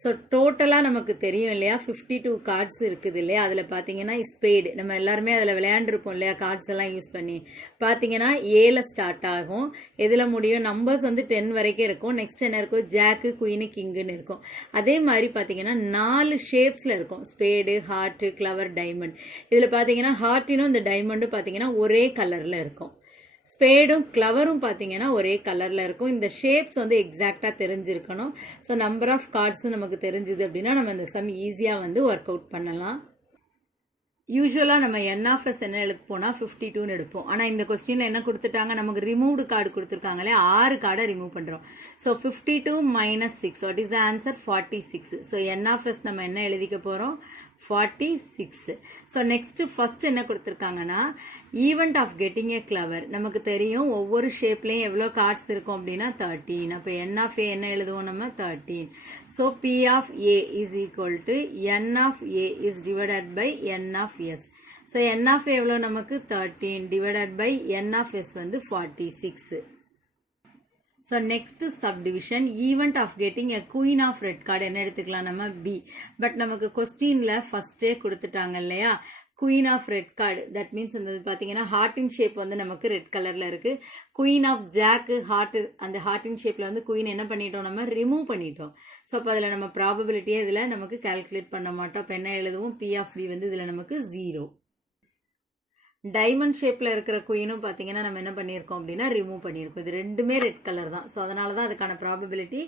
ஸோ டோட்டலாக நமக்கு தெரியும் இல்லையா 52 கார்ட்ஸ் இருக்குது இல்லையா, அதில் பார்த்தீங்கன்னா ஸ்பேடு நம்ம எல்லாருமே அதில் விளையாண்டுருப்போம் இல்லையா, கார்ட்ஸ் எல்லாம் யூஸ் பண்ணி பார்த்தீங்கன்னா ஏல ஸ்டார்ட் ஆகும், எதில் முடியும் நம்பர்ஸ் வந்து 10 வரைக்கும் இருக்கும். நெக்ஸ்ட் என்ன இருக்கும் ஜாக்கு குயினு கிங்குன்னு இருக்கும். அதே மாதிரி பார்த்தீங்கன்னா 4 ஷேப்ஸில் இருக்கும், ஸ்பேடு ஹார்ட்டு கிளவர் டைமண்ட். இதில் பார்த்தீங்கன்னா ஹார்ட்டினும் இந்த டைமண்டும் பார்த்தீங்கன்னா ஒரே கலரில் இருக்கும், ஸ்பேடும் கிளவரும் பார்த்தீங்கன்னா ஒரே கலரில் இருக்கும். இந்த ஷேப்ஸ் வந்து எக்ஸாக்டாக தெரிஞ்சிருக்கணும். ஸோ நம்பர் ஆஃப் கார்ட்ஸும் நமக்கு தெரிஞ்சுது அப்படின்னா நம்ம இந்த சம் ஈஸியாக வந்து ஒர்க் அவுட் பண்ணலாம். யூஸ்வலாக நம்ம என் ஆஃப் எஸ் என்ன எடுப்போம்னா 52ன்னு எடுப்போம். ஆனால் இந்த கொஸ்டினில் என்ன கொடுத்துட்டாங்க, நமக்கு ரிமூவ்டு கார்டு கொடுத்துருக்காங்களே 6 கார்டை ரிமூவ் பண்ணுறோம். So 52 - 6 what is the answer 46. So n of s நம்ம என்ன எழுதிக்க போகிறோம் 46. ஸோ நெக்ஸ்ட்டு ஃபஸ்ட் என்ன கொடுத்துருக்காங்கன்னா event of getting a clover. நமக்கு தெரியும் ஒவ்வொரு ஷேப்லேயும் எவ்வளோ கார்ட்ஸ் இருக்கும் அப்படின்னா 13. அப்போ என் ஆஃப் ஏ என்ன எழுதுவோம் நம்ம 13. So P of A is equal to N of A is divided by N of S. So n of A எவ்வளோ நமக்கு 13 divided by N of S வந்து 46. So next subdivision event of getting a queen of red card என்ன எடுத்துக்கலாம் நம்ம பி. பட் நமக்கு கொஸ்டினில் ஃபஸ்ட்டே கொடுத்துட்டாங்க இல்லையா queen of red card. That means அந்த பார்த்தீங்கன்னா ஹார்ட்டின் ஷேப் வந்து நமக்கு ரெட் கலரில் இருக்குது. குயின் ஆஃப் ஜாக்கு ஹார்ட்டு, அந்த ஹார்ட்டின் ஷேப்பில் வந்து குயின் என்ன பண்ணிட்டோம் நம்ம ரிமூவ் பண்ணிட்டோம். ஸோ அப்போ அதில் நம்ம ப்ராபபிலிட்டியே இதில் நமக்கு கால்குலேட் பண்ண மாட்டோம். அப்போ என்ன எழுதுவோம் பி ஆஃப் பி வந்து இதில் நமக்கு 0. டைமண்ட் ஷேப்பில் இருக்கிற குயினும் பார்த்தீங்கன்னா நம்ம என்ன பண்ணியிருக்கோம் அப்படின்னா ரிமூவ் பண்ணியிருக்கோம். இது ரெண்டுமே ரெட் கலர் தான். ஸோ அதனால தான் அதுக்கான ப்ராபபிலிட்டி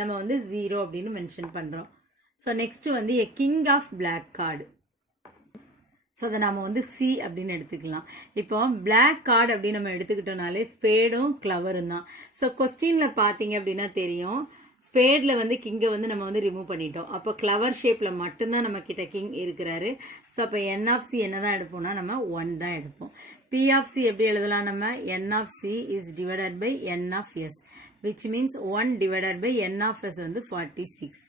நம்ம வந்து 0 அப்படின்னு மென்ஷன் பண்ணுறோம். ஸோ நெக்ஸ்ட்டு வந்து a king of black card. So அதை நம்ம வந்து சி அப்படின்னு எடுத்துக்கலாம். இப்போ பிளாக் கார்டு அப்படின்னு நம்ம எடுத்துக்கிட்டோம்னாலே ஸ்பேடும் கிளவரும் தான். ஸோ கொஸ்டினில் பார்த்தீங்க அப்படின்னா தெரியும், ஸ்பேடில் வந்து கிங்கை வந்து நம்ம வந்து ரிமூவ் பண்ணிட்டோம். அப்போ கிளவர் ஷேப்பில் மட்டும்தான் நம்ம கிட்ட கிங் இருக்கிறாரு. ஸோ அப்போ என் ஆஃப் சி என்ன தான் எடுப்போம்னா நம்ம 1 தான் எடுப்போம். பி ஆஃப் சி எப்படி எழுதலாம் நம்ம? N of C is divided by N of S, which means 1 divided by N of S வந்து 46.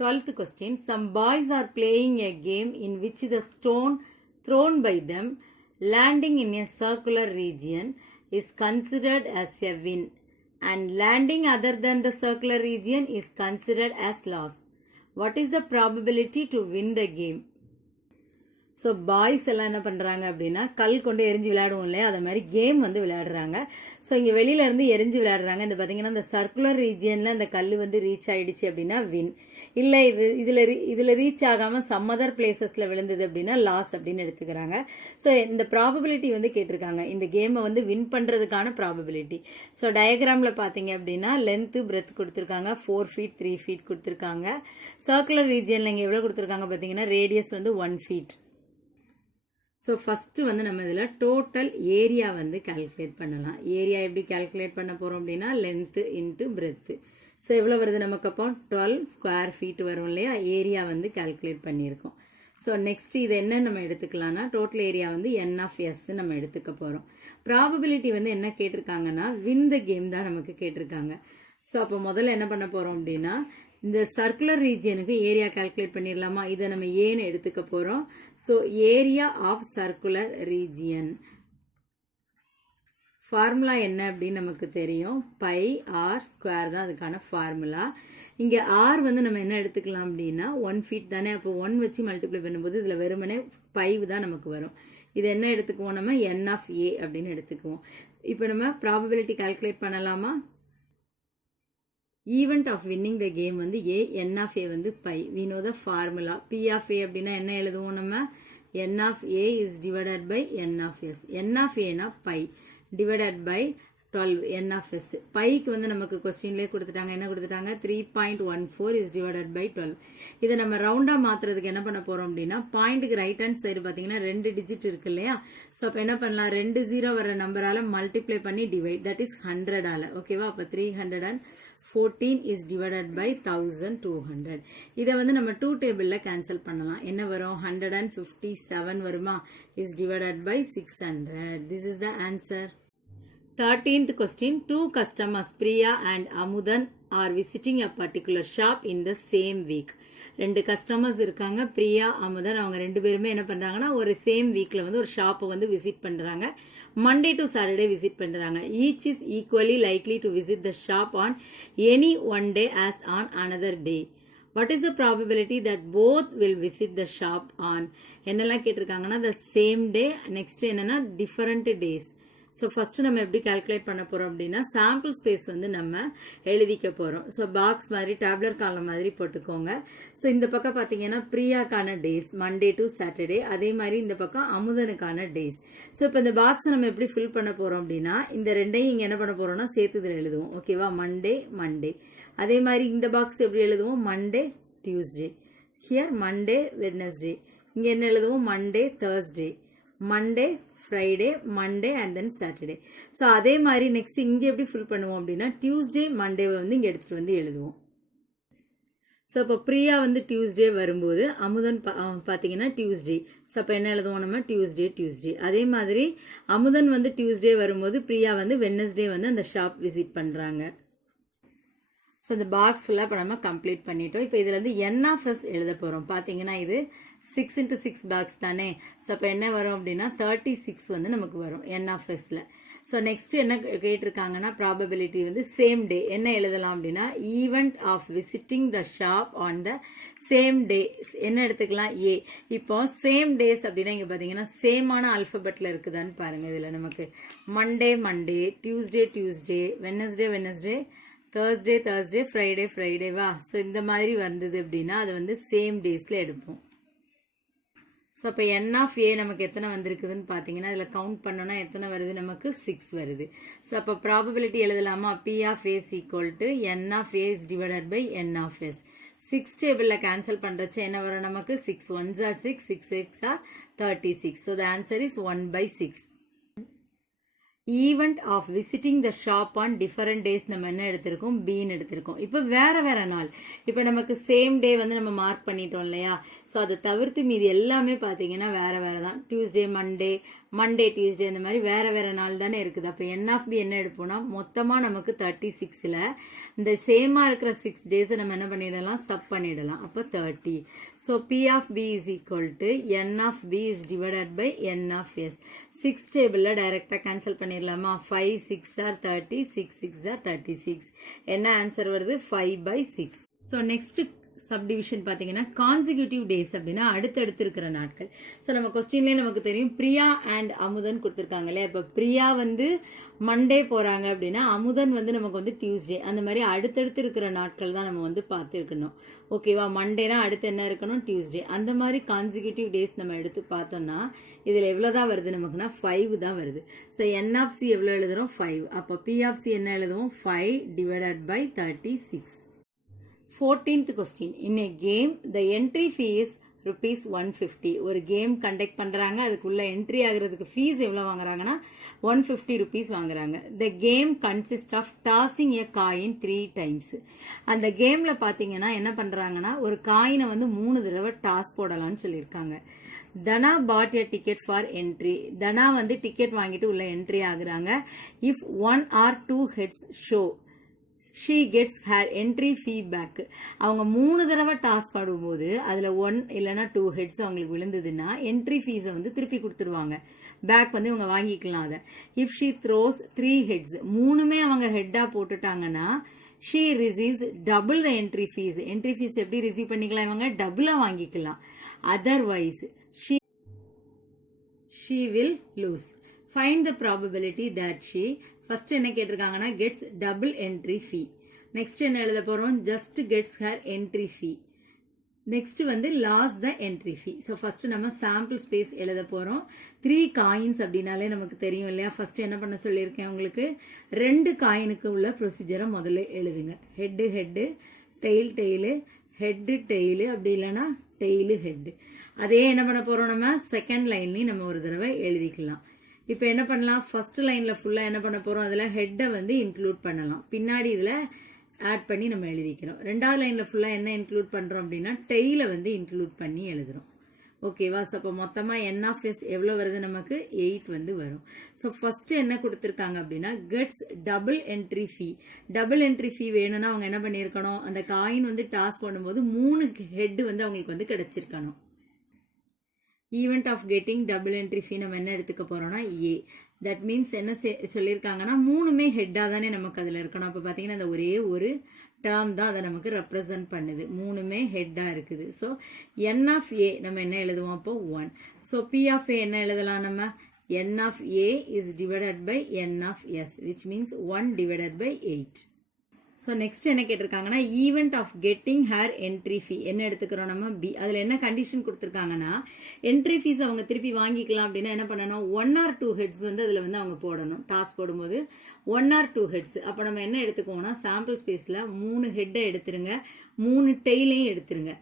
12th question. Some boys are playing a game in which the stone thrown by them landing in a circular region is considered as a win, and landing other than the circular region is considered as loss. What is the probability to win the game? So boys எல்லாம் என்ன பண்ணுறாங்க அப்படின்னா கல் கொண்டு எரிஞ்சு விளையாடுவோம் இல்லையா, அதை மாதிரி கேம் வந்து விளையாடுறாங்க. ஸோ இங்கே வெளியிலேருந்து எரிஞ்சு விளையாடுறாங்க. இந்த பார்த்தீங்கன்னா இந்த சர்க்குலர் ரீஜியனில் இந்த கல் வந்து ரீச் ஆகிடுச்சு அப்படின்னா வின். இல்லை இதில் ரீச் ஆகாமல் சம் அதர் பிளேசஸில் விழுந்தது அப்படின்னா லாஸ் அப்படின்னு எடுத்துக்கிறாங்க. ஸோ இந்த ப்ராபபிலிட்டி வந்து கேட்டிருக்காங்க, இந்த கேமை வந்து வின் பண்ணுறதுக்கான ப்ராபபிலிட்டி. ஸோ டயக்ராமில் பார்த்தீங்க அப்படின்னா லென்த்து பிரெத் கொடுத்துருக்காங்க, 4 feet 3 feet கொடுத்துருக்காங்க. சர்க்குலர் ரீஜியனில் இங்கே எவ்வளோ கொடுத்துருக்காங்க பார்த்தீங்கன்னா ரேடியஸ் வந்து 1 feet. ஸோ ஃபஸ்ட்டு வந்து நம்ம இதில் டோட்டல் ஏரியா வந்து கால்குலேட் பண்ணலாம். ஏரியா எப்படி கால்குலேட் பண்ண போகிறோம் அப்படின்னா லென்த்து இன்ட்டு பிரெத்து. ஸோ எவ்வளோ வருது நமக்கு? அப்போ 12 square feet வரும் இல்லையா, ஏரியா வந்து கால்குலேட் பண்ணியிருக்கோம். ஸோ நெக்ஸ்ட் இது என்ன நம்ம எடுத்துக்கலாம்னா டோட்டல் ஏரியா வந்து என் ஆஃப் எஸ் நம்ம எடுத்துக்க போகிறோம். ப்ராபபிலிட்டி வந்து என்ன கேட்டிருக்காங்கன்னா வின் த கேம் தான் நமக்கு கேட்டிருக்காங்க. ஸோ அப்போ முதல்ல என்ன பண்ண போகிறோம் அப்படின்னா இந்த சர்க்குலர் ரீஜியனுக்கு ஏரியா கால்குலேட் பண்ணிடலாமா? இதை நம்ம ஏன்னு எடுத்துக்க போகிறோம். So area of circular region formula என்ன அப்படின்னு நமக்கு தெரியும், பை ஆர் ஸ்கொயர் தான் அதுக்கான ஃபார்முலா. இங்கே ஆர் வந்து நம்ம என்ன எடுத்துக்கலாம் அப்படின்னா 1 feet தானே, அப்போ 1 வச்சு மல்டிப்ளை பண்ணும்போது இதில் வெறுமனே 5 தான் நமக்கு வரும். இது என்ன எடுத்துக்குவோம் நம்ம? என் ஆஃப் ஏ அப்படின்னு எடுத்துக்குவோம். இப்போ நம்ம ப்ராபபிலிட்டி கால்குலேட் பண்ணலாமா? Event of winning the game வந்து ஏ, என் ஆஃப் ஏ வந்து pi. We know the formula. P of A அப்படின்னா என்ன எழுதுவோம் நம்ம? N of A is divided by N of S. N of ஏனா pi divided by 12 n of S. பைக்கு வந்து நமக்கு கொஸ்டின்லேயே கொடுத்துட்டாங்க, என்ன கொடுத்துட்டாங்க? 3.14 இஸ் டிவைடட் பை 12. இதை நம்ம ரவுண்டாக மாற்றுறதுக்கு என்ன பண்ண போகிறோம் அப்படின்னா பாயிண்ட்டுக்கு ரைட் ஹேண்ட் சைடு பார்த்தீங்கன்னா 2 digit இருக்கு இல்லையா. ஸோ அப்போ என்ன பண்ணலாம்? 2 0 வர நம்பரால் மல்டிப்ளை பண்ணி டிவைட், தட் இஸ் 100ஆல். ஓகேவா? அப்போ 314 is divided by 1200. இதை வந்து நம்ம 2 டேபிளில் கேன்சல் பண்ணலாம். என்ன வரும்? 157 வருமா? is divided by 600. This is the answer. 13th question. 2 customers, Priya and Amudan, are visiting a particular shop in the same week. 2 customers இருக்காங்க, பிரியா அமுதன். அவங்க 2 பேருமே என்ன பண்ணுறாங்கன்னா ஒரு சேம் வீக்கில் வந்து ஒரு ஷாப்பை வந்து விசிட் பண்ணுறாங்க. Monday to Saturday visit பண்றாங்க. Each is equally likely to visit the shop on any one day as on another day. What is the probability that both will visit the shop on? என்னெல்லாம் கேட்டிருக்காங்கன்னா the same day, next என்னன்னா different days. ஸோ ஃபஸ்ட்டு நம்ம எப்படி கால்குலேட் பண்ண போகிறோம் அப்படின்னா சாம்பிள் ஸ்பேஸ் வந்து நம்ம எழுதிக்க போகிறோம். ஸோ பாக்ஸ் மாதிரி டேப்லர் காலம் மாதிரி போட்டுக்கோங்க. ஸோ இந்த பக்கம் பார்த்தீங்கன்னா பிரியாக்கான டேஸ் மண்டே டு சாட்டர்டே, அதே மாதிரி இந்த பக்கம் அமுதனுக்கான டேஸ். ஸோ இப்போ இந்த பாக்ஸை நம்ம எப்படி ஃபில் பண்ண போகிறோம் அப்படின்னா இந்த ரெண்டையும் இங்கே என்ன பண்ண போகிறோம்னா சேர்த்துதில் எழுதுவோம். ஓகேவா? மண்டே. அதே மாதிரி இந்த பாக்ஸ் எப்படி எழுதுவோம்? Monday Tuesday. Here Monday Wednesday. இங்கே என்ன எழுதுவோம்? Monday Thursday, Monday Friday, Monday and then Saturday. So அதே மாதிரி நெக்ஸ்ட் இங்கே எப்படி ஃபில் பண்ணுவோம் அப்படின்னா டியூஸ்டே மண்டேவை வந்து இங்கே எடுத்துகிட்டு வந்து எழுதுவோம். ஸோ இப்போ பிரியா வந்து டியூஸ்டே வரும்போது அமுதன் பார்த்தீங்கன்னா டியூஸ்டே. ஸோ அப்போ என்ன எழுதுவோம் நம்ம? டியூஸ்டே. அதே மாதிரி அமுதன் வந்து டியூஸ்டே வரும்போது பிரியா வந்து வெட்னஸ்டே வந்து அந்த ஷாப் விசிட் பண்ணுறாங்க. ஸோ இந்த பாக்ஸ் ஃபுல்லாக இப்போ நம்ம கம்ப்ளீட் பண்ணிட்டோம். இப்போ இதில் வந்து என் ஆஃப் எஸ் எழுத போகிறோம். பார்த்தீங்கன்னா இது 6 into 6 பாக்ஸ் தானே. ஸோ அப்போ என்ன வரும் அப்படின்னா 36 வந்து நமக்கு வரும் என் ஆஃப் எஸ்ல. ஸோ நெக்ஸ்ட் என்ன கேட்டிருக்காங்கன்னா ப்ராபபிலிட்டி வந்து சேம் டே. என்ன எழுதலாம் அப்படின்னா event of visiting the shop on the same day. என்ன எடுத்துக்கலாம்? ஏ. இப்போ சேம் டேஸ் அப்படின்னா இங்கே பார்த்தீங்கன்னா சேமான ஆல்ஃபபெட்டில் இருக்குதான்னு பாருங்கள். இதில் நமக்கு மண்டே, டியூஸ்டே, வெட்னஸ்டே, தேர்ஸ்டே, ஃப்ரைடேவா. ஸோ இந்த மாதிரி வந்தது அப்படின்னா அது வந்து சேம் டேஸில் எடுப்போம். ஸோ அப்போ என் ஆஃப் ஏ நமக்கு எத்தனை வந்திருக்குதுன்னு பார்த்தீங்கன்னா அதில் கவுண்ட் பண்ணோன்னா எத்தனை வருது நமக்கு 6 வருது. ஸோ அப்போ ப்ராபபிலிட்டி எழுதலாமா? P of A's equal to N of A is divided by N of S. 6 டேபிளில் கேன்சல் பண்ணுறச்சு என்ன வரும் நமக்கு? 6 1s are 6, 6 6 are 36. So the answer is 1/6. Event of visiting the shop on different days நம்ம என்ன எடுத்திருக்கோம்? பின்னு எடுத்திருக்கோம். இப்போ வேற நாள், இப்போ நமக்கு சேம் டே வந்து நம்ம மார்க் பண்ணிட்டோம் இல்லையா? ஸோ அதை தவிர்த்து மீதி எல்லாமே பார்த்தீங்கன்னா வேற தான். டியூஸ்டே மண்டே டியூஸ்டே இந்த மாதிரி வேற நாள் தானே இருக்குது. அப்போ என் ஆஃப் பி என்ன எடுப்போம்னா மொத்தமாக நமக்கு 36ல் இந்த சேமாக இருக்கிற 6 டேஸை நம்ம என்ன பண்ணிடலாம்? சப் பண்ணிடலாம். அப்போ 30. So P of B is equal to N of B is divided by N of S. 6 டேபிளில் டைரெக்டாக கேன்சல் பண்ணிடலாமா? 5 6 are 30, 6 6 are 36. என்ன ஆன்சர் வருது? 5/6. ஸோ நெக்ஸ்ட் சப்டிவிஷன் பார்த்தீங்கன்னா கான்சிக்யூட்டிவ் டேஸ் அப்படின்னா அடுத்தடுத்து இருக்கிற நாட்கள். ஸோ நம்ம கொஸ்டின்லேயே நமக்கு தெரியும் பிரியா அண்ட் அமுதன் கொடுத்துருக்காங்க இல்லையா? இப்போ பிரியா வந்து மண்டே போகிறாங்க அப்படின்னா அமுதன் வந்து நமக்கு வந்து டியூஸ்டே. அந்த மாதிரி அடுத்தடுத்து இருக்கிற நாட்கள் தான் நம்ம வந்து பார்த்துருக்கணும். ஓகேவா? மண்டேனா அடுத்து என்ன இருக்கணும்? டியூஸ்டே. அந்த மாதிரி கான்சிக்யூட்டிவ் டேஸ் நம்ம எடுத்து பார்த்தோம்னா இதில் எவ்வளோ தான் வருது நமக்குன்னா 5 தான் வருது. ஸோ என் ஆஃப் சி எவ்வளோ எழுதுறோம்? 5. அப்போ பி ஆஃப் சி என்ன எழுதுவோம்? 5 divided by 36. 14th question. In a game, the entry fee is rupees 150. ஒரு கேம் கண்டக்ட் பண்ணுறாங்க, அதுக்குள்ள என்ட்ரி ஆகிறதுக்கு ஃபீஸ் எவ்வளோ வாங்குறாங்கன்னா 150 rupees வாங்குறாங்க. The game consists of tossing a coin 3 times. அந்த கேமில் பார்த்தீங்கன்னா என்ன பண்ணுறாங்கன்னா ஒரு காயினை வந்து 3 தடவை டாஸ் போடலாம்னு சொல்லியிருக்காங்க. தனா பாட் எ டிக்கெட் ஃபார் என்ட்ரி. தனா வந்து டிக்கெட் வாங்கிட்டு உள்ள என்ட்ரி ஆகுறாங்க. If 1 or 2 heads show, she gets her entry fee back. அவங்க 3 தடவை டாஸ் பாடும்போது அதில் 1 இல்லைனா 2 ஹெட்ஸ் அவங்களுக்கு விழுந்ததுன்னா என்ட்ரி ஃபீஸை வந்து திருப்பி கொடுத்துருவாங்க. பேக் வந்து இவங்க வாங்கிக்கலாம் அதை. இஃப் ஷீ த்ரோஸ் 3 ஹெட்ஸ், 3மே அவங்க ஹெட்டாக போட்டுட்டாங்கன்னா she receives double the entry fees. Entry fees எப்படி ரிசீவ் பண்ணிக்கலாம்? இவங்க டபுளாக வாங்கிக்கலாம். Otherwise she will lose. Find the probability that she, first என்ன கேட்டிருக்காங்கன்னா gets double entry fee. next என்ன எழுத போறோம்? just gets her entry fee. next வந்து lost the entry fee. so first நம்ம sample space எழுத போறோம். 3 காயின்ஸ் அப்படின்னாலே நமக்கு தெரியும் இல்லையா? ஃபர்ஸ்ட் என்ன பண்ண சொல்லியிருக்கேன் உங்களுக்கு? 2 காயினுக்கு உள்ள ப்ரொசீஜரை முதல்ல எழுதுங்க. ஹெட்டு டெய்லு ஹெட்டு டெய்லு, அப்படி இல்லைன்னா டெய்லு ஹெட்டு. அதே என்ன பண்ண போறோம்? நம்ம செகண்ட் லைன்லையும் நம்ம ஒரு தடவை எழுதிக்கலாம். இப்போ என்ன பண்ணலாம்? ஃபர்ஸ்ட் லைனில் ஃபுல்லாக என்ன பண்ண போகிறோம்? அதில் ஹெட்டை வந்து இன்க்ளூட் பண்ணலாம். பின்னாடி இதில் ஆட் பண்ணி நம்ம எழுதிக்கிறோம். ரெண்டாவது லைனில் ஃபுல்லாக என்ன இன்க்ளூட் பண்ணுறோம் அப்படின்னா டெய்லை வந்து இன்க்ளூட் பண்ணி எழுதுகிறோம். ஓகேவா? ஸோ அப்போ மொத்தமாக என் ஆஃப் எஸ் எவ்வளோ வருது நமக்கு? 8 வந்து வரும். ஸோ ஃபஸ்ட்டு என்ன கொடுத்துருக்காங்க அப்படின்னா கெட்ஸ் டபுள் என்ட்ரி ஃபீ. டபுள் என்ட்ரி ஃபீ வேணும்னா அவங்க என்ன பண்ணியிருக்கணும்? அந்த காயின் வந்து டாஸ் பண்ணும்போது 3 ஹெட்டு வந்து அவங்களுக்கு வந்து கிடச்சிருக்கணும். Event of getting double entry fee நம்ம என்ன எடுத்துக்க போகிறோம்னா ஏ. தட் மீன்ஸ் என்ன சொல்லியிருக்காங்கன்னா 3மே ஹெட்டாக தானே நமக்கு அதில் இருக்கணும். அப்போ பார்த்தீங்கன்னா அந்த ஒரே ஒரு டேர்ம் தான் அதை நமக்கு ரெப்ரசன்ட் பண்ணுது. 3மே ஹெட்டாக இருக்குது. ஸோ என் ஆஃப் ஏ நம்ம என்ன எழுதுவோம்? அப்போ 1. ஸோ பி ஆஃப் ஏ என்ன எழுதலாம் நம்ம? N of A is divided by N of S, which means 1 divided by 8. So next என்ன கேட்டிருக்காங்கன்னா event of getting half entry fee என்ன எடுத்துக்கிறோம் நம்ம? பி. அதில் என்ன கண்டிஷன் கொடுத்துருக்காங்கன்னா என்ட்ரி ஃபீஸ் அவங்க திருப்பி வாங்கிக்கலாம் அப்படின்னா என்ன பண்ணணும்? 1 or 2 ஹெட்ஸ் வந்து அதில் வந்து அவங்க போடணும். டாஸ் போடும்போது 1 or 2 ஹெட்ஸ். அப்போ நம்ம என்ன எடுத்துக்கோங்கன்னா சாம்பிள் ஸ்பேஸில் 3 ஹெட்டை எடுத்துருங்க, 3 டெய்லையும் எடுத்துருங்க.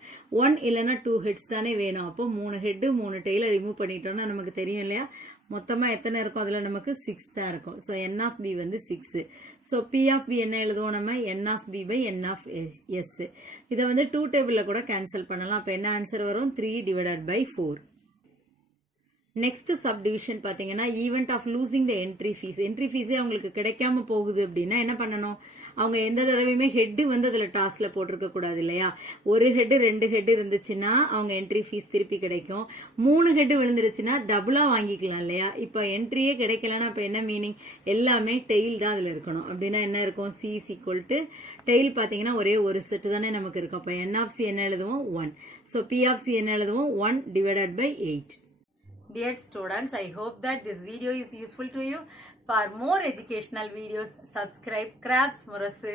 1 இல்லைன்னா 2 ஹெட்ஸ் தானே வேணும். அப்போ 3 ஹெட்டு 3 டெய்லை ரிமூவ் பண்ணிட்டோம்னா நமக்கு தெரியும் இல்லையா? மொத்தமாக எத்தனை இருக்கும்? அதில் நமக்கு 6 தான் இருக்கும். ஸோ என் ஆஃப் பி வந்து 6. ஸோ பி ஆஃப் பி என்ன எழுதுவோம் நம்ம? N of B by N of S. இதை வந்து 2 டேபிளில் கூட கேன்சல் பண்ணலாம். அப்போ என்ன ஆன்சர் வரும்? 3 divided by 4. நெக்ஸ்ட் சப்டிவிஷன் பார்த்தீங்கன்னா event of losing the entry fees. Entry ஃபீஸே அவங்களுக்கு கிடைக்காம போகுது அப்படின்னா என்ன பண்ணணும்? அவங்க எந்த தடவையுமே ஹெட்டு வந்து அதில் டாஸில் போட்டிருக்க கூடாது இல்லையா? ஒரு ஹெட்டு 2 ஹெட்டு இருந்துச்சுன்னா அவங்க என்ட்ரி ஃபீஸ் திருப்பி கிடைக்கும். 3 ஹெட்டு விழுந்துருச்சுன்னா டபுளாக வாங்கிக்கலாம் இல்லையா? இப்போ என்ட்ரியே கிடைக்கலன்னா அப்போ என்ன மீனிங்? எல்லாமே டெய்ல் தான் அதில் இருக்கணும். அப்படின்னா என்ன இருக்கும்? C is equal to tail பார்த்தீங்கன்னா ஒரே ஒரு செட்டு தானே நமக்கு இருக்கும். அப்போ என் ஆஃப் சி என்ன எழுதுவோம்? 1. ஸோ பி ஆஃப் சி என்ன எழுதுவோம்? 1 divided by 8. Dear students, I hope that this video is useful to you. For more educational videos, subscribe Crafts Murasu.